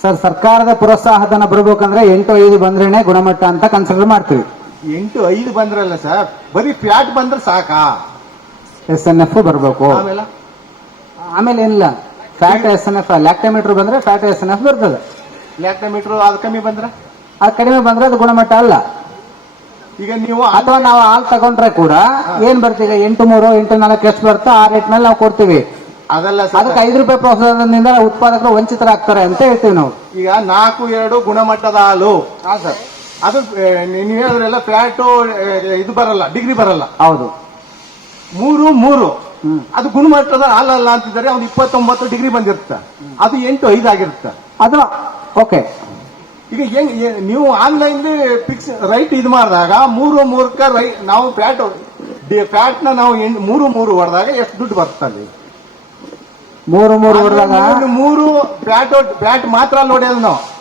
ಸರ್ ಸರ್ಕಾರದ ಪ್ರೋತ್ಸಾಹಧನ ಬರ್ಬೇಕಂದ್ರೆ ಎಂಟು ಐದು ಬಂದ್ರೇನೆ ಗುಣಮಟ್ಟ ಅಂತ ಕನ್ಸಿಡರ್ ಮಾಡ್ತೀವಿ. ಎಂಟು ಐದು ಬಂದ್ರಲ್ಲ ಸರ್ ಬರೀ ಫ್ಯಾಟ್ ಬಂದ್ರೆ ಸಾಕಾ? ಎಸ್ ಎನ್ ಎಫ್ ಬರಬೇಕು. ಆಮೇಲೆ? ಆಮೇಲೆ ಏನಿಲ್ಲ fat S N F lactometer ಬಂದ್ರೆ ಫ್ಯಾಟ್ ಎಸ್ ಎನ್ ಎಫ್ ಬರ್ತದೆ. ಲ್ಯಾಕ್ಟೋಮೀಟರ್ ಅದು ಕಮ್ಮಿ ಬಂದ್ರೆ? ಅದು ಕಡಿಮೆ ಬಂದ್ರೆ ಅದು ಗುಣಮಟ್ಟ ಅಲ್ಲ. ಈಗ ನೀವು ಅಥವಾ ನಾವು ಹಾಲು ತಗೊಂಡ್ರೆ ಕೂಡ ಏನ್ ಬರ್ತೀವಿ ಎಂಟು ಮೂರು ಎಂಟು ನಾಲ್ಕು ಎಷ್ಟು ಬರುತ್ತೋ ಆ ರೇಟ್ ಮೇಲೆ ನಾವು ಕೊಡ್ತೀವಿ. ಅದಲ್ಲ ಸರ್. ಅದಕ್ಕೆ ಐದು ರೂಪಾಯಿ ಪ್ರೋತ್ಸಾಹದಿಂದ ಉತ್ಪಾದಕರು ವಂಚಿತರಾಗ್ತಾರೆ ಅಂತ ಹೇಳ್ತೀವಿ ನಾವು. ಈಗ ನಾಲ್ಕು ಎರಡು ಗುಣಮಟ್ಟದ ಹಾಲು. ಅದು ಆ, ನೀವು ಹೇಳಿದ್ರೆಲ್ಲ ಫ್ಯಾಟು ಇದು ಬರಲ್ಲ ಡಿಗ್ರಿ ಬರಲ್ಲ. ಹೌದು. ಮೂರು ಮೂರು. ಅದು ಗುಣಮಟ್ಟದ ಹಾಲಲ್ಲ ಅಂತಿದ್ದಾರೆ ಅವ್ನು ಇಪ್ಪತ್ತೊಂಬತ್ತು ಡಿಗ್ರಿ ಬಂದಿರುತ್ತೆ. ಅದು ಎಂಟು ಐದು ಆಗಿರುತ್ತೆ. ಅದು ಓಕೆ. ಈಗ ಹೆಂಗ್ ಏ- ನೀವು ಆನ್ಲೈನ್ ಫಿಕ್ಸ್ ರೈಟ್ ಇದು ಮಾಡಿದಾಗ ಮೂರು ಮೂರಕ್ಕೆ ರೈ ನಾವು ಫ್ಯಾಟ್ ಫ್ಯಾಟ್ನ ನಾವು ಎಂಟ್- ಮೂರು ಮೂರು ಹೊಡೆದಾಗ ಎಷ್ಟು ದುಡ್ಡು ಬರುತ್ತೆ ಅಲ್ಲಿ ಮೂರು ಮೂರು ಹೊಡೆದಾಗ ಮೂರು- ಫ್ಲಾಟ್ ಔಟ್ ಫ್ಯಾಟ್ ಮಾತ್ರ ಅಲ್ಲಿ ಹೊಡೆಯೋದು ನಾವು.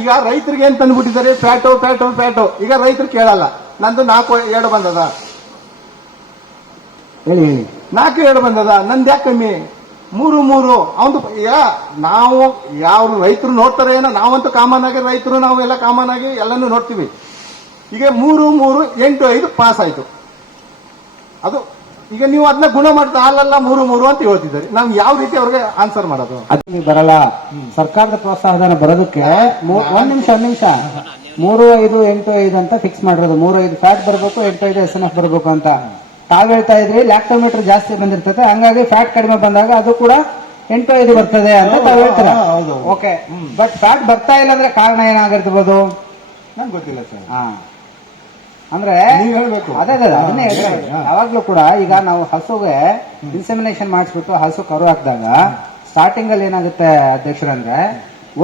ಈಗ ರೈತರಿಗೆ ಏನ್ ತಂದ್ಬಿಟ್ಟಿದ್ದಾರೆ? ಫ್ಯಾಟು ಫ್ಯಾಟು ಫ್ಯಾಟು ಈಗ ರೈತರು ಕೇಳಲ್ಲ. ನಂದು ನಾಲ್ಕು ಎರಡು ಬಂದದ. ಹೇಳಿ ಹೇಳಿ. ನಾಲ್ಕು ಎರಡು ಬಂದದ. ನಂದು ಯಾಕೆ ಕಮ್ಮಿ? ಮೂರು ಮೂರು. ಅವನು ಈಗ ನಾವು ಯಾವ ರೈತರು ನೋಡ್ತಾರೆ ಏನೋ ನಾವಂತೂ ಕಾಮನ್ ಆಗಿ ರೈತರು ನಾವು ಎಲ್ಲ ಕಾಮನ್ ಆಗಿ ಎಲ್ಲಾನು ನೋಡ್ತೀವಿ. ಈಗ ಮೂರು ಮೂರು ಎಂಟು ಐದು ಪಾಸ್ ಆಯ್ತು. ಅದು ಈಗ ನೀವು ಅದನ್ನ ಗುಣಮಟ್ಟ ಹಾಲಲ್ಲ ಮೂರು ಮೂರು ಅಂತ ಹೇಳ್ತಿದ್ದಾರೆ. ನಾವು ಯಾವ ರೀತಿ ಅವ್ರಿಗೆ ಆನ್ಸರ್ ಮಾಡೋದು? ಅದು ಬರಲ್ಲ. ಸರ್ಕಾರದ ಪ್ರೋತ್ಸಾಹಧನ ಬರೋದಕ್ಕೆ ಮೂ- ಒಂದ್ ನಿಮಿಷ ಒಂದ್ ನಿಮಿಷ. ಮೂರು ಐದು ಎಂಟು ಐದು ಅಂತ ಫಿಕ್ಸ್ ಮಾಡಿರೋದು. ಮೂರು ಐದು ಫ್ಯಾಟ್ ಬರಬೇಕು ಎಂಟು ಐದು ಎಸ್ ಎನ್ ಎಫ್ ಬರಬೇಕು ಅಂತ. ತಾವ್ ಹೇಳ್ತಾ ಇದ್ರಿ ಲ್ಯಾಕ್ಟೋಮೀಟರ್ ಜಾಸ್ತಿ ಬಂದಿರ್ತದೆ. ಹಂಗಾಗಿ ಫ್ಯಾಟ್ ಕಡಿಮೆ ಬಂದಾಗ ಅದು ಕೂಡ ಎಂಟು ಐದು ಬರ್ತದೆ ಅಂತ ತಾವ್ ಹೌದು ಓಕೆ ಬಟ್ ಫ್ಯಾಟ್ ಬರ್ತಾ ಇಲ್ಲ ಅಂದ್ರೆ ಕಾರಣ ಏನಾಗಿರ್ಬೋದು? ನಂಗೆ ಗೊತ್ತಿಲ್ಲ ಸರ್. ಹಾ. ಅಂದ್ರೆ ನೀವ್ ಹೇಳ್ಬೇಕು. ಅದೇ ಅದೇ ಅದನ್ನೇ ಯಾವಾಗ್ಲೂ ಕೂಡ ಈಗ ನಾವು ಹಸುಗೆ ಇನ್ಸೆಮಿನೇಷನ್ ಮಾಡಿಸ್ಬಿಟ್ಟು ಹಸು ಕರು ಹಾಕಿದಾಗ ಸ್ಟಾರ್ಟಿಂಗ್ ಅಲ್ಲಿ ಏನಾಗುತ್ತೆ ಅಧ್ಯಕ್ಷರಂದ್ರೆ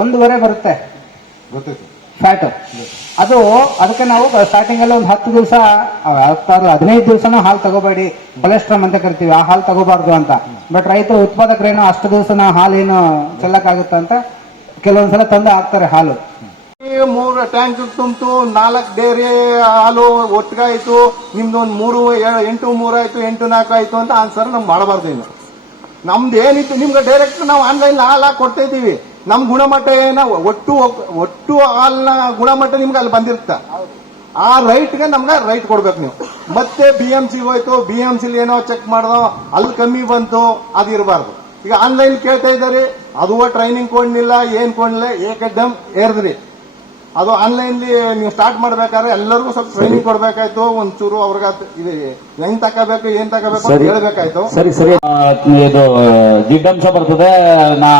ಒಂದೂವರೆ ಬರುತ್ತೆ. ಫ್ಯಾಟ್ ಅದು ಅದಕ್ಕೆ ನಾವು ಸ್ಟಾರ್ಟಿಂಗ್ ಅಲ್ಲಿ ಒಂದು ಹತ್ತು ದಿವಸ ಹತ್ತಾರು ಹದಿನೈದು ದಿವಸನೂ ಹಾಲು ತಗೋಬೇಡಿ. ಕೊಲೆಸ್ಟ್ರಾಮ್ ಅಂತ ಕರಿತೀವಿ ಆ ಹಾಲು ತಗೋಬಾರ್ದು ಅಂತ. ಬಟ್ ರೈತರು ಉತ್ಪಾದಕರೇನು ಅಷ್ಟು ದಿವಸ ಹಾಲು ಹಾಲೇನು ಚೆಲ್ಲಕ್ಕಾಗುತ್ತೆ ಅಂತ ಕೆಲವೊಂದ್ಸಲ ತಂದು ಹಾಕ್ತಾರೆ ಹಾಲು. ಮೂರು ಟ್ಯಾಂಕ್ ತುಂಬಿತು, ನಾಲ್ಕು ಡೇರಿ ಹಾಲು ಒಟ್ಟಿಗಾಯ್ತು ನಿಮ್ದು ಒಂದು ಮೂರು ಎಂಟು ಮೂರು ಆಯ್ತು ಎಂಟು ನಾಲ್ಕು ಆಯ್ತು ಅಂತ ಆನ್ಸರ್ ನಮ್ಗೆ ಮಾಡಬಾರ್ದು ಇನ್ನು. ನಮ್ದು ಏನಿತ್ತು, ನಿಮ್ಗೆ ಡೈರೆಕ್ಟ್ ನಾವು ಆನ್ಲೈನ್ ಹಾಲು ಹಾಕಿ ಕೊಡ್ತಾ ಇದ್ದೀವಿ. ನಮ್ ಗುಣಮಟ್ಟ ಏನ, ಒಟ್ಟು ಒಟ್ಟು ಹಾಲ್ನ ಗುಣಮಟ್ಟ ನಿಮ್ಗೆ ಅಲ್ಲಿ ಬಂದಿರುತ್ತೆ. ಆ ರೈಟ್ಗೆ ನಮ್ಗೆ ರೈಟ್ ಕೊಡ್ಬೇಕು ನೀವು. ಮತ್ತೆ ಬಿ ಎಂ ಸಿ ಹೋಯ್ತು ಬಿ ಎಂ ಸಿಲಿ ಏನೋ ಚೆಕ್ ಮಾಡ್ದೋ, ಅಲ್ಲಿ ಕಮ್ಮಿ ಬಂತು, ಅದು ಇರಬಾರ್ದು. ಈಗ ಆನ್ಲೈನ್ ಕೇಳ್ತಾ ಇದ್ದಾರೆ, ಅದು ಟ್ರೈನಿಂಗ್ ಕೊಡ್ಲಿಲ್ಲ, ಏನ್ ಕೊಡ್ಲಿಲ್ಲ ಏಕಡ್ಡಮ್ ಏರ್ದ್ರಿ. ಅದು ಆನ್ಲೈನ್ ನೀವು ಸ್ಟಾರ್ಟ್ ಮಾಡ್ಬೇಕಾದ್ರೆ ಎಲ್ಲರಿಗೂ ಸ್ವಲ್ಪ ಟ್ರೈನಿಂಗ್ ಕೊಡ್ಬೇಕಾಯ್ತು ಒಂಚೂರು ಅವ್ರಿಗೆ ಇದು ಹೆಂಗ್ ತಕೋಬೇಕು ಏನ್ ತಕೋಬೇಕು ಅಂತ. ಹೇಳ್ಬೇಕಾಯ್ತು. ಸರಿ ಸರಿ. ಇದು ಜಿಡ್ಡಂಶ ಬರ್ತದೆ ನಾ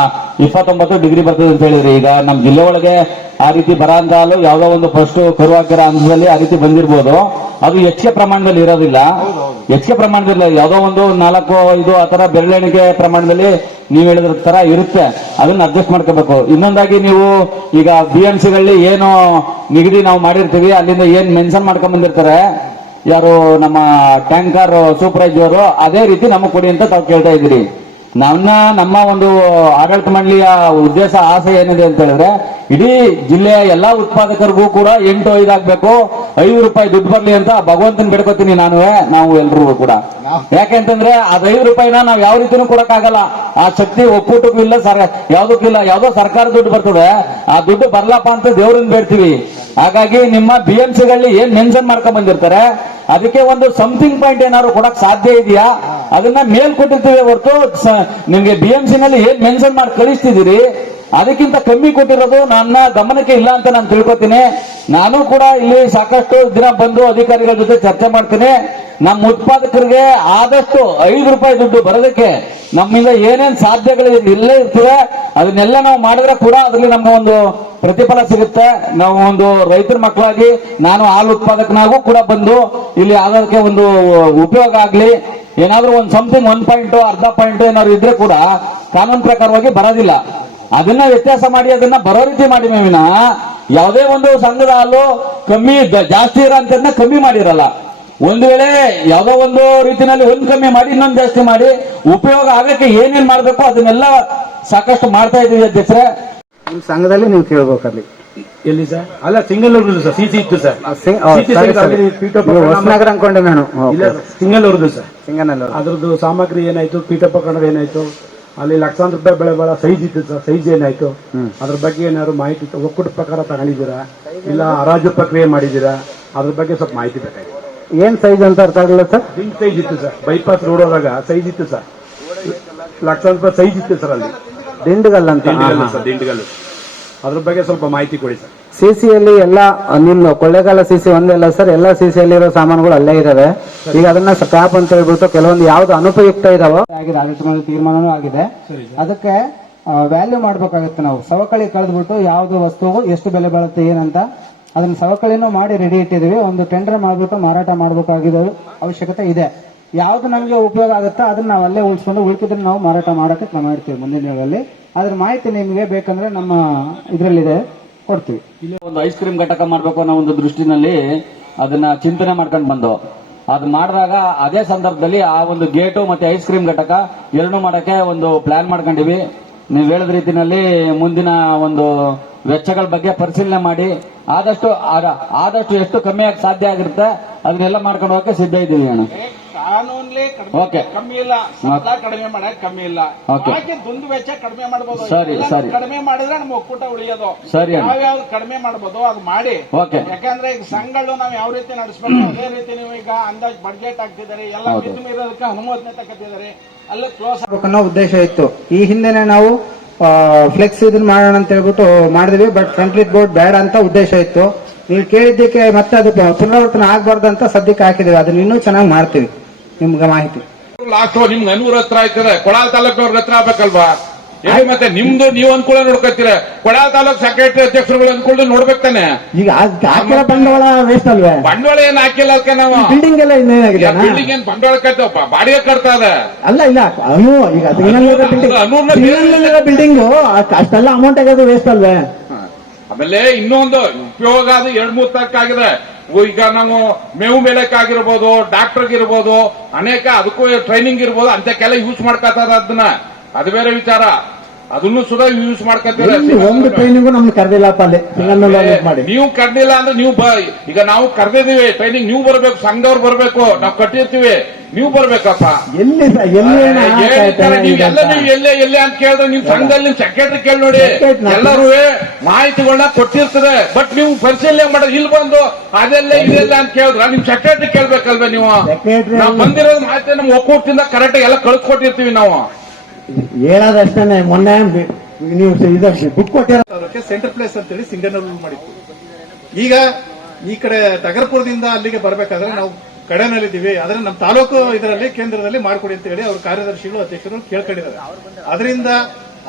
ಇಪ್ಪತ್ತೊಂಬತ್ತು ಡಿಗ್ರಿ ಬರ್ತದೆ ಅಂತ ಹೇಳಿದ್ರಿ. ಈಗ ನಮ್ಮ ಜಿಲ್ಲೆ ಒಳಗೆ ಆ ರೀತಿ ಬರ ಅಂತ ಹಾಲು ಯಾವ್ದೋ ಒಂದು ಫಸ್ಟ್ ಕರು ಹಾಕಿರೋ ಹಂತದಲ್ಲಿ ಆ ರೀತಿ ಬಂದಿರ್ಬೋದು. ಅದು ಹೆಚ್ಚಿಗೆ ಪ್ರಮಾಣದಲ್ಲಿ ಇರೋದಿಲ್ಲ. ಹೆಚ್ಚಿಗೆ ಪ್ರಮಾಣದಲ್ಲಿ ಯಾವ್ದೋ ಒಂದು ನಾಲ್ಕು ಐದು ಆ ತರ ಬೆರಳೆಣಿಕೆ ಪ್ರಮಾಣದಲ್ಲಿ ನೀವು ಹೇಳಿದ್ರ ತರ ಇರುತ್ತೆ. ಅದನ್ನ ಅಡ್ಜಸ್ಟ್ ಮಾಡ್ಕೋಬೇಕು. ಇನ್ನೊಂದಾಗಿ ನೀವು ಈಗ ಬಿ ಎಂ ಸಿಗಳಲ್ಲಿ ಏನು ನಿಗದಿ ನಾವು ಮಾಡಿರ್ತೀವಿ, ಅಲ್ಲಿಂದ ಏನ್ ಮೆನ್ಷನ್ ಮಾಡ್ಕೊಂಡ್ ಬಂದಿರ್ತಾರೆ, ಯಾರು ನಮ್ಮ ಟ್ಯಾಂಕರ್ ಸೂಪರ್ವೈಸರ್ ಅದೇ ರೀತಿ ನಮಗ್ ಕೊಡಿ ಅಂತ ತಾವು ಕೇಳ್ತಾ ಇದ್ದೀರಿ. ನನ್ನ, ನಮ್ಮ ಒಂದು ಆಡಳಿತ ಮಂಡಳಿಯ ಉದ್ದೇಶ, ಆಸೆ ಏನಿದೆ ಅಂತ ಹೇಳಿದ್ರೆ, ಇಡೀ ಜಿಲ್ಲೆಯ ಎಲ್ಲಾ ಉತ್ಪಾದಕರಿಗೂ ಕೂಡ ಎಂಟು, ಐದು ಆಗ್ಬೇಕು. ಐದು ರೂಪಾಯಿ ದುಡ್ಡು ಬರ್ಲಿ ಅಂತ ಭಗವಂತನ ಬಿಡ್ಕೋತೀನಿ ನಾನು ನಾವು ಎಲ್ರಿಗೂ ಕೂಡ. ಯಾಕೆಂತಂದ್ರೆ ಅದ್ ಐದು ರೂಪಾಯಿನ ನಾವು ಯಾವ ರೀತಿನೂ ಕೊಡಕ್ಕಾಗಲ್ಲ. ಆ ಶಕ್ತಿ ಒಕ್ಕೂಟಕ್ಕೂ ಇಲ್ಲ, ಸರ್ ಯಾವ್ದಕ್ಕಿಲ್ಲ ಯಾವ್ದೋ ಸರ್ಕಾರ ದುಡ್ಡು ಬರ್ತದೆ. ಆ ದುಡ್ಡು ಬರ್ಲಪ್ಪ ಅಂತ ದೇವ್ರನ್ನ ಬೇಡ್ತೀವಿ. ಹಾಗಾಗಿ ನಿಮ್ಮ ಬಿ ಎಂ ಸಿಗಳಲ್ಲಿ ಏನ್ ಮೆನ್ಷನ್ ಮಾಡ್ಕೊಂಡ್ ಬಂದಿರ್ತಾರೆ, ಅದಕ್ಕೆ ಒಂದು ಸಮಥಿಂಗ್ ಪಾಯಿಂಟ್ ಏನಾದ್ರು ಕೊಡಕ್ ಸಾಧ್ಯ ಇದೆಯಾ? ಅದನ್ನ ಮೇಲ್ ಕೊಟ್ಟಿರ್ತೀವಿ ಹೊರತು ನಿಮ್ಗೆ ಬಿ ಎಂ ಸಿ ನಲ್ಲಿ ಏನ್ ಮೆನ್ಷನ್ ಮಾಡಿ ಕಳಿಸ್ತಿದ್ದೀರಿ ಅದಕ್ಕಿಂತ ಕಮ್ಮಿ ಕೊಟ್ಟಿರೋದು ನನ್ನ ಗಮನಕ್ಕೆ ಇಲ್ಲ ಅಂತ ನಾನು ತಿಳ್ಕೊತೀನಿ. ನಾನು ಕೂಡ ಇಲ್ಲಿ ಸಾಕಷ್ಟು ದಿನ ಬಂದು ಅಧಿಕಾರಿಗಳ ಜೊತೆ ಚರ್ಚೆ ಮಾಡ್ತೀನಿ. ನಮ್ಮ ಉತ್ಪಾದಕರಿಗೆ ಆದಷ್ಟು ಐದು ರೂಪಾಯಿ ದುಡ್ಡು ಬರೋದಕ್ಕೆ ನಮ್ಮಿಂದ ಏನೇನ್ ಸಾಧ್ಯಗಳು ಇಲ್ಲೇ ಇರ್ತವೆ, ಅದನ್ನೆಲ್ಲ ನಾವು ಮಾಡಿದ್ರೆ ಕೂಡ ಅದರಲ್ಲಿ ನಮ್ಗೆ ಒಂದು ಪ್ರತಿಫಲ ಸಿಗುತ್ತೆ. ನಾವು ಒಂದು ರೈತರ ಮಕ್ಕಳಾಗಿ ನಾನು ಹಾಲು ಉತ್ಪಾದಕನಾಗೂ ಕೂಡ ಬಂದು ಇಲ್ಲಿ ಆಗೋದಕ್ಕೆ ಒಂದು ಉಪಯೋಗ ಆಗ್ಲಿ. ಏನಾದ್ರೂ ಒಂದು ಸಮಥಿಂಗ್ ಒನ್ ಪಾಯಿಂಟ್ ಅರ್ಧ ಪಾಯಿಂಟ್ ಏನಾದ್ರು ಇದ್ರೆ ಕೂಡ ಕಾನೂನು ಪ್ರಕಾರವಾಗಿ ಬರೋದಿಲ್ಲ. ಅದನ್ನ ವ್ಯತ್ಯಾಸ ಮಾಡಿ ಅದನ್ನ ಬರೋ ರೀತಿ ಮಾಡಿ ಮೇವಿನ. ಯಾವುದೇ ಒಂದು ಸಂಘದ ಹಾಲು ಕಮ್ಮಿ ಜಾಸ್ತಿ ಇರೋ ಅಂತದನ್ನ ಕಮ್ಮಿ ಮಾಡಿರಲ್ಲ. ಒಂದು ವೇಳೆ ಯಾವ್ದೋ ಒಂದು ರೀತಿನಲ್ಲಿ ಒಂದ್ ಕಮ್ಮಿ ಮಾಡಿ ಇನ್ನೊಂದು ಜಾಸ್ತಿ ಮಾಡಿ ಉಪಯೋಗ ಆಗಕ್ಕೆ ಏನೇನ್ ಮಾಡ್ಬೇಕು ಅದನ್ನೆಲ್ಲ ಸಾಕಷ್ಟು ಮಾಡ್ತಾ ಇದೀವಿ ಅಧ್ಯಕ್ಷರೇ. ನಿಮ್ ಸಂಘದಲ್ಲಿ ನೀವು ಕೇಳ್ಬೇಕಲ್ಲಿ. ಎಲ್ಲಿ ಸರ್? ಅಲ್ಲ ಸಿಂಗಲ್ ಅವ್ರದ್ದು ಸರ್ ಸಿಸಿ ಇತ್ತು ಸರ್. ಹೊಸನಗರ ಅನ್ಕೊಂಡೆ ನಾನು. ಇಲ್ಲ ಸಿಂಗಲ್ ಅವ್ರದ್ದು ಸರ್. ಸಿಂಗಲ್ ಅದ್ರದ್ದು ಸಾಮಗ್ರಿ ಏನಾಯ್ತು? ಪೀಠೋಪಕರಣ ಏನಾಯ್ತು? ಅಲ್ಲಿ ಲಕ್ಷಾಂತರ ರೂಪಾಯಿ ಬೆಳೆ ಬಾಳ ಸೈಜ್ ಇತ್ತು ಸರ್ ಸೈಜ್ ಏನಾಯ್ತು? ಅದ್ರ ಬಗ್ಗೆ ಏನಾದ್ರು ಮಾಹಿತಿ ಒಕ್ಕೂಟ ಪ್ರಕಾರ ತಗೊಂಡಿದ್ದೀರಾ? ಇಲ್ಲ ಹರಾಜು ಪ್ರಕ್ರಿಯೆ ಮಾಡಿದ್ದೀರಾ? ಅದ್ರ ಬಗ್ಗೆ ಸ್ವಲ್ಪ ಮಾಹಿತಿ ಬೇಕಾಗಿದೆ ಏನ್ ಸೈಜ್ ಅಂತ ಅರ್ಥ ಆಗಲ್ಲ ಸರ್? ದಿಂಗ್ ಸೈಜ್ ಇತ್ತು ಸರ್ ಬೈಪಾಸ್ ರೋಡ್ ಹೋದಾಗ ಸೈಜ್ ಇತ್ತು ಸರ್. ಲಕ್ಷಾಂತರ ರೂಪಾಯಿ ಸೈಜ್ ಇತ್ತು ಸರ್ ಅಲ್ಲಿ. ದಿಂಡಗಲ್ ಅಂತ ದಿಂಡಿಗಲ್ಲು ಸರ್ ದಿಂಡಿಗಲ್ಲು ಅದ್ರ ಬಗ್ಗೆ ಸ್ವಲ್ಪ ಮಾಹಿತಿ ಕೊಡಿ ಸರ್. ಸಿಸಿಯಲ್ಲಿ ಎಲ್ಲ ನಿಮ್ಮ ಕೊಳ್ಳೇಗಾಲ ಸಿಸಿ ಅಲ್ಲ ಸರ್ ಎಲ್ಲ ಸಿಸಿಯಲ್ಲಿರೋ ಸಾಮಾನುಗಳು ಅಲ್ಲೇ ಇದಾವೆ. ಈಗ ಅದನ್ನ ಸ್ಕ್ರಾಪ್ ಅಂತ ಹೇಳ್ಬಿಟ್ಟು ಕೆಲವೊಂದು ಯಾವ್ದು ಅನುಪಯುಕ್ತ ಇದಾವೋ ಆಗಿದೆ ಆಡಳಿತ ಮಂಡಳಿ ತೀರ್ಮಾನನೂ ಆಗಿದೆ. ಅದಕ್ಕೆ ವ್ಯಾಲ್ಯೂ ಮಾಡ್ಬೇಕಾಗುತ್ತೆ ನಾವು. ಸವಕಳಿ ಕಳೆದ್ಬಿಟ್ಟು ಯಾವ್ದು ವಸ್ತು ಎಷ್ಟು ಬೆಲೆ ಬಾಳುತ್ತೆ ಏನಂತ ಅದನ್ನ ಸವಕಳಿನೂ ಮಾಡಿ ರೆಡಿ ಇಟ್ಟಿದೀವಿ ಒಂದು ಟೆಂಡರ್ ಮಾಡ್ಬಿಟ್ಟು ಮಾರಾಟ ಮಾಡಬೇಕಾಗಿರೋ ಅವಶ್ಯಕತೆ ಇದೆ. ಯಾವ್ದು ನಮಗೆ ಉಪಯೋಗ ಆಗುತ್ತೋ ಅದನ್ನ ನಾವು ಅಲ್ಲೇ ಉಳಿಸ್ಕೊಂಡು ಉಳಿಕಿದ್ರೆ ನಾವು ಮಾರಾಟ ಮಾಡೋಕೆ ಕ್ರಮ ಇಡ್ತೀವಿ ಮುಂದಿನ ದಿನಗಳಲ್ಲಿ. ಅದ್ರ ಮಾಹಿತಿ ನಿಮಗೆ ಬೇಕಂದ್ರೆ ನಮ್ಮ ಇದರಲ್ಲಿದೆ. ಕೊಡ್ತೀವಿ. ಇಲ್ಲಿ ಒಂದು ಐಸ್ ಕ್ರೀಮ್ ಘಟಕ ಮಾಡ್ಬೇಕು ಅನ್ನೋ ಒಂದು ದೃಷ್ಟಿನಲ್ಲಿ ಅದನ್ನ ಚಿಂತನೆ ಮಾಡ್ಕೊಂಡು ಬಂದು. ಅದು ಮಾಡಿದಾಗ ಅದೇ ಸಂದರ್ಭದಲ್ಲಿ ಆ ಒಂದು ಗೇಟು ಮತ್ತೆ ಐಸ್ ಕ್ರೀಮ್ ಘಟಕ ಎರಡೂ ಮಾಡಕ್ಕೆ ಒಂದು ಪ್ಲಾನ್ ಮಾಡ್ಕೊಂಡಿವಿ. ನೀವು ಹೇಳಿದ ರೀತಿನಲ್ಲಿ ಮುಂದಿನ ಒಂದು ವೆಚ್ಚಗಳ ಬಗ್ಗೆ ಪರಿಶೀಲನೆ ಮಾಡಿ. ಆದಷ್ಟು ಆದಷ್ಟು ಎಷ್ಟು ಕಮ್ಮಿ ಆಗಿ ಸಾಧ್ಯ ಆಗಿರುತ್ತೆ ಅದನ್ನೆಲ್ಲ ಮಾಡ್ಕೊಂಡು ಹೋಗಕ್ಕೆ ಸಿದ್ಧ ಇದ್ದೀವಿ ಅಣ್ಣ. ಕಾನೂನ್ಲಿ ಓಕೆ. ಕಮ್ಮಿ ಇಲ್ಲ. ಸಂಬಳ ಕಡಿಮೆ ಮಾಡಕ್ ಕಮ್ಮಿ ಇಲ್ಲ. ಓಕೆ. ಹಾಗೆ ದುಂದು ವೆಚ್ಚ ಕಡಿಮೆ ಮಾಡಬಹುದು ಸರಿ, ಸರಿ. ಕಡಿಮೆ ಮಾಡಿದ್ರೆ ನಮ್ಮ ಒಕ್ಕೂಟ ಉಳಿಯೋದು. ಸರಿ. ಯಾವ್ಯಾವ್ದು ಕಡಿಮೆ ಮಾಡಬಹುದು ಅದು ಮಾಡಿ. ಓಕೆ. ಯಾಕಂದ್ರೆ ಈಗ ಸಂಘಗಳು ನಾವು ಯಾವ ರೀತಿ ನಡೆಸಬೇಕು ಅದೇ ರೀತಿ ನೀವು ಈಗ ಅಂದಾಜ್ ಬಡ್ಜೆಟ್ ಆಗ್ತಿದ್ದಾರೆ ಎಲ್ಲ. ಮಿತಿ ಮೀರೋದಕ್ಕೆ ಅನುಮೋದನೆ ತಗೋತಿದ್ದಾರೆ. ಅಲ್ಲಿ ಕ್ಲೋಸ್ ಅನ್ನೋ ಉದ್ದೇಶ ಇತ್ತು. ಈ ಹಿಂದೆನೆ ನಾವು ಫ್ಲೆಕ್ಸ್ ಇದನ್ನ ಮಾಡೋಣ ಅಂತ ಹೇಳ್ಬಿಟ್ಟು ಮಾಡಿದ್ವಿ ಬಟ್ ಕಂಪ್ಲೀಟ್ ಬೋರ್ಡ್ ಬೇಡ ಅಂತ ಉದ್ದೇಶ ಇತ್ತು. ನೀವು ಕೇಳಿದ್ದಕ್ಕೆ ಮತ್ತೆ ಅದು ಪುನರಾವರ್ತನೆ ಆಗ್ಬಾರ್ದು ಅಂತ ಸದ್ಯಕ್ಕೆ ಹಾಕಿದ್ವಿ ಅದನ್ನ ಇನ್ನೂ ಚೆನ್ನಾಗಿ ಮಾಡ್ತೀವಿ. ನಿಮ್ಗೆ ಮಾಹಿತಿ. ಲಾಸ್ಟ್ ನಿಮ್ಗೆ ಅನೂರ್ ಹತ್ರ ಆಯ್ತದೆ. ಕೊಳಾಲ್ ತಾಲೂಕಿನವ್ರ ಹತ್ರ ಆಗ್ಬೇಕಲ್ವಾ? ಹೇಳಿ ಮತ್ತೆ ನಿಮ್ದು ನೀವು ಅನ್ಕೂಲ ನೋಡ್ಕೊತೀರ. ಕೊಡಾ ತಾಲೂಕ್ ಸೆಕ್ರೆಟರಿ ಅಧ್ಯಕ್ಷರುಗಳು ಅನ್ಕೊಂಡು ನೋಡ್ಬೇಕು ತಾನೆ ಈಗ ಹಾಕಿರೋ ಬಂಡವಾಳ ವೇಸ್ಟ್ ಅಲ್ವೇ? ಬಂಡವಾಳ ಏನ್ ಹಾಕಿಲ್ಲ ಅದಕ್ಕೆ ನಾವು? ಬಿಲ್ಡಿಂಗ್ ಎಲ್ಲ ಅಣ್ಣ? ಬಿಲ್ಡಿಂಗ್ ಏನ್ ಬಂಡವಾಳ ಕಟ್ಟ ಬಾಡಿಗೆ ಕಟ್ತಾ ಇದೆ. ಅಲ್ಲ ಇಲ್ಲ ಅನು ಈಗ ಬಿಲ್ಡಿಂಗ್ ಅಷ್ಟೆಲ್ಲ ಅಮೌಂಟ್ ಆಗೋದು ವೇಸ್ಟ್ ಅಲ್ವೇ? ಆಮೇಲೆ ಇನ್ನೊಂದು ಉಪಯೋಗ ಅದು ಎರಡ್ ಮೂರ್ ತಕ್ಕಾಗಿದೆ ಈಗ ನಾವು ಮೇವು ಮೇಲಕ್ಕಾಗಿರ್ಬೋದು ಡಾಕ್ಟರ್ಗಿರ್ಬೋದು ಅನೇಕ ಅದಕ್ಕೂ ಟ್ರೈನಿಂಗ್ ಇರ್ಬೋದು ಅಂತಕ್ಕೆಲ್ಲ ಯೂಸ್ ಮಾಡ್ಕೊತಾರ ಅದನ್ನ ಅದು ಬೇರೆ ವಿಚಾರ. ಅದನ್ನು ಸುಧ ಯೂಸ್ ಮಾಡ್ಕೊತೀವಿ ಒಂದು ಟ್ರೈನಿಂಗು ನಮ್ಗೆ ಕರೆದಿಲ್ಲಪ್ಪ ಅಲ್ಲಿ. ಮಾಡಿ. ನೀವು ಕರ್ದಿಲ್ಲ ಅಂದ್ರೆ ನೀವು ಈಗ ನಾವು ಕರ್ದಿದೀವಿ ಟ್ರೈನಿಂಗ್ ನೀವು ಬರಬೇಕು ಸಂಘದವ್ರು ಬರಬೇಕು ನಾವು ಕಟ್ಟಿರ್ತೀವಿ ನೀವು ಬರ್ಬೇಕಪ್ಪ. ಎಲ್ಲಿ ನೀವು ಎಲ್ಲ ಅಂತ? ನೀವು ಎಲ್ಲೇ ಎಲ್ಲೇ ಅಂತ ಕೇಳಿದ್ರೆ ನಿಮ್ ಸಂಘದಲ್ಲಿ ಸೆಕ್ರೆಟರಿ ಕೇಳಿ ನೋಡಿ. ಎಲ್ಲರೂ ಮಾಹಿತಿಗಳನ್ನ ಕೊಟ್ಟಿರ್ತದೆ. ಬಟ್ ನೀವು ಪರಿಶೀಲನೆ ಮಾಡೋದು ಇಲ್ಲಿ ಬಂದು ಅದೆಲ್ಲ ಇದೆಲ್ಲ ಅಂತ ಕೇಳಿದ್ರ ನಿಮ್ ಸೆಕ್ರೆಟರಿ ಕೇಳ್ಬೇಕಲ್ವೇ ನೀವು? ನಾವು ಬಂದಿರೋದು ಮಾಹಿತಿ ನಮ್ಗೆ ಒಕ್ಕೂಟದಿಂದ ಕರೆಕ್ಟ್ ಎಲ್ಲ ಕಳ್ಸಿಕೊಟ್ಟಿರ್ತೀವಿ ನಾವು. ಹೇಳೋದಷ್ಟೇ ಮೊನ್ನೆ ನೀವು ಬುಕ್ ಕೊಟ್ಟಿರೋ ಅದಕ್ಕೆ ಸೆಂಟರ್ ಪ್ಲೇಸ್ ಅಂತೇಳಿ ಸಿಂಗನೂರು ಮಾಡಿತ್ತು ಈಗ ಈ ಕಡೆ ಟಗರ್ಪುರದಿಂದ ಅಲ್ಲಿಗೆ ಬರಬೇಕಾದ್ರೆ ನಾವು ಕಡೆನಲ್ಲಿದ್ದೀವಿ. ಆದ್ರೆ ನಮ್ಮ ತಾಲೂಕು ಇದರಲ್ಲಿ, ಕೇಂದ್ರದಲ್ಲಿ ಮಾಡಿಕೊಡಿ ಅಂತ ಹೇಳಿ ಅವ್ರ ಕಾರ್ಯದರ್ಶಿಗಳು ಅಧ್ಯಕ್ಷರು ಕೇಳ್ಕೊಂಡಿದ್ದಾರೆ. ಅದರಿಂದ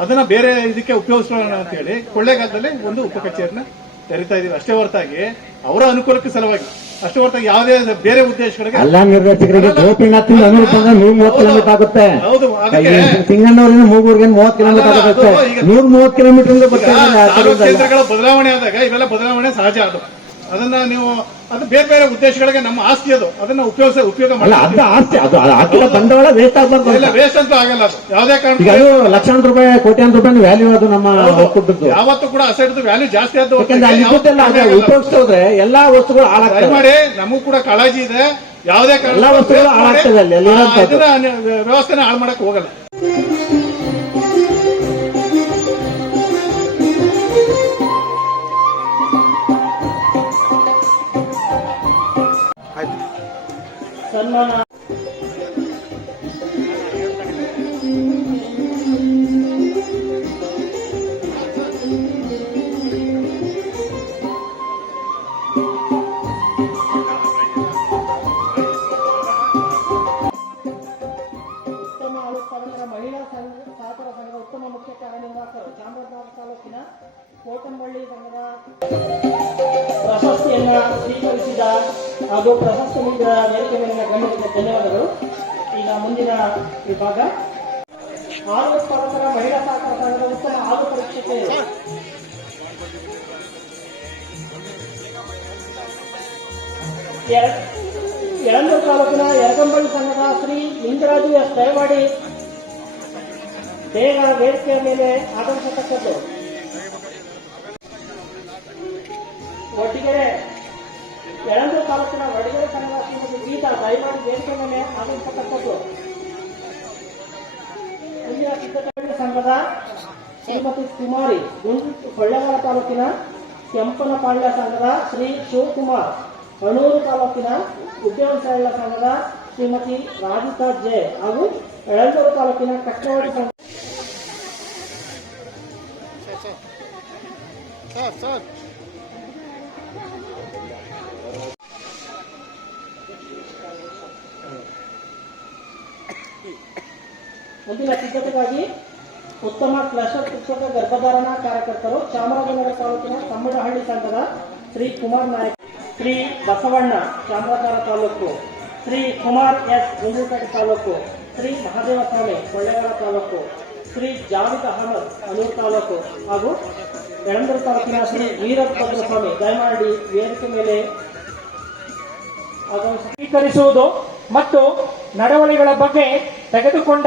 ಅದನ್ನ ಬೇರೆ ಇದಕ್ಕೆ ಉಪಯೋಗಿಸೋಣ ಅಂತ ಹೇಳಿ ಕೊಳ್ಳೇಗಾಲದಲ್ಲಿ ಒಂದು ಉಪ ಕಚೇರಿನ ತೆರಿತಾ ಇದೀವಿ ಅಷ್ಟೇ ಹೊರತಾಗಿ ಅವರ ಅನುಕೂಲಕ್ಕೆ ಸಲುವಾಗಿ ಅಷ್ಟೇ ಹೊರತಾಗಿ ಯಾವುದೇ ಬೇರೆ ಉದ್ದೇಶಗಳಿಗೆ ಎಲ್ಲಾ ನಿರ್ದೇಶಕರಿಗೆ ಗೋಪಿನಾಥ್ ಅನುರೂಪ ಅಂದ್ರೆ ನೂರ ಮೂವತ್ತು ಕಿಲೋಮೀಟರ್ ಆಗುತ್ತೆ. ಹೌದು, ಸಿಂಗಣ್ಣವ್ರಿಂದ ಮೂಗೂರಿಗೆ ಮೂವತ್ತು ಕಿಲೋಮೀಟರ್ ಆಗುತ್ತೆ. ನೂರ ಮೂವತ್ತು ಕಿಲೋಮೀಟರ್ ಬದಲಾವಣೆ ಆದಾಗ ಇವೆಲ್ಲ ಬದಲಾವಣೆ ಸಹಜ ಅದು. ಅದನ್ನ ನೀವು ಅದು ಬೇರೆ ಬೇರೆ ಉದ್ದೇಶಗಳಿಗೆ ನಮ್ಮ ಆಸ್ತಿ ಅದು. ಅದನ್ನ ಉಪಯೋಗ ಉಪಯೋಗ ಅಲ್ಲ ಅದು ಆಸ್ತಿ ಅದು ಹಾಕಿದ ಬಂಡವಾಳ ವೇಸ್ಟ್ ಆಗ್ಬಾರ್ದು ಇಲ್ಲ ವೇಸ್ಟ್ ಅಂತೂ ಆಗಲ್ಲ ಅದು. ಯಾವುದೇ ಈಗ ಕಾರಣಕ್ಕೂ ಅದು ಲಕ್ಷಾಂತರ ರೂಪಾಯಿ ಕೋಟ್ಯಾಂತರ ರೂಪಾಯಿ ವ್ಯಾಲ್ಯೂ ಅದು ನಮ್ಮ ಒಕ್ಕೂಟದ್ದು ಯಾವತ್ತೂ ಕೂಡ ಅಸೆಟ್ದು ವ್ಯಾಲ್ಯೂ ಜಾಸ್ತಿ ಆದ್ದು ಯಾಕಂದ್ರೆ ಅಲ್ಲಿ ಇದ್ದದ್ದೆಲ್ಲ ಅದು ಉಪಯೋಗಿಸ್ತಾ ಹೋದ್ರೆ ಎಲ್ಲಾ ವಸ್ತುಗಳು ಹಾಳಾಗ್ತವೆ. ಮಾಡಿ ನಮಗೂ ಕೂಡ ಕಾಳಜಿ ಇದೆ. ಯಾವುದೇ ಕಾರಣ ಎಲ್ಲಾ ವಸ್ತುಗಳು ಹಾಳಾಗ್ತದೆ ಅಲ್ಲಿ, ಅಲ್ಲಿ ಇರೋಂಥದ್ದು. ವ್ಯವಸ್ಥೆನ ಹಾಳು ಮಾಡಕ್ ಹೋಗಲ್ಲ. ಸನ್ಮಾನ ವಿಭಾಗ ಹಾಲು ಉತ್ಪಾದಕರ ಮಹಿಳಾ ಸಹಕಾರ ಸಂಘದ ಉತ್ತಮ ಹಾಲು ಪರೀಕ್ಷೆ ಯಳಂದೂರು ತಾಲೂಕಿನ ಯರಗಂಬಳ್ಳಿ ಸಂಘದ ಶ್ರೀ ಲಿಂಗರಾಜು ಎಸ್ ದಯವಾಡಿ ಬೇಗ ವೇದಿಕೆಯ ಮೇಲೆ ಆಗಮಿಸತಕ್ಕದ್ದು ಒಟ್ಟಿಗೆರೆ ಯಳಂದೂರು ತಾಲೂಕಿನ ವಡಿಗೆರೆ ಸಂಘದ ಶ್ರೀಮತಿ ಗೀತಾ ದಯವಾಡಿ ವೇದಿಕೆ ಮೇಲೆ ಆಗಮಿಸತಕ್ಕದ್ದು ಮುಂದಿನ ಸಿದ್ಧತೆ ಸಂಘದ ಶ್ರೀಮತಿ ಕುಮಾರಿ ಗುಂಡ್ ಕೊಳ್ಳೇಗಾಲ ತಾಲೂಕಿನ ಕೆಂಪನಪಾಳ್ಯ ಸಂಘದ ಶ್ರೀ ಶಿವಕುಮಾರ್ ಹಣೂರು ತಾಲೂಕಿನ ಉದ್ಯೋಗ ಸಂಘದ ಶ್ರೀಮತಿ ರಾಧಿಕಾ ಜೆ ಹಾಗೂ ಯಳಂದೂರು ತಾಲೂಕಿನ ಕಟ್ಟವಾಡಿ ಸಂಘ ಮುಂದಿನ ಸಿದ್ಧತೆಗಾಗಿ ಉತ್ತಮ ಕ್ಲಸ್ಟರ್ ಶಿಕ್ಷಕ ಗರ್ಭಧಾರಣಾ ಕಾರ್ಯಕರ್ತರು ಚಾಮರಾಜನಗರ ತಾಲೂಕಿನ ತಮ್ಮಡಹಳ್ಳಿ ಸಂಘದ ಶ್ರೀ ಕುಮಾರ್ ನಾಯಕ್, ಶ್ರೀ ಬಸವಣ್ಣ, ಚಾಮರಾಜನಗರ ತಾಲೂಕು, ಶ್ರೀ ಕುಮಾರ್ ಎಸ್ ಗುಂಡ್ಲುಪೇಟೆ ತಾಲೂಕು, ಶ್ರೀ ಮಹಾದೇವಸ್ವಾಮಿ ಕೊಳ್ಳೇಗಾಲ ತಾಲೂಕು, ಶ್ರೀ ಜಾವಿದ್ ಅಹಮದ್ ಅನೂರು ತಾಲೂಕು ಹಾಗೂ ಯಳಂದೂರು ತಾಲೂಕಿನ ಶ್ರೀ ವೀರಭದ್ರ ಸ್ವಾಮಿ ದಯಮಾಡಿ ವೇದಿಕೆ ಮೇಲೆ ಸ್ವೀಕರಿಸುವುದು ಮತ್ತು ನಡವಳಿಗಳ ಬಗ್ಗೆ ತೆಗೆದುಕೊಂಡ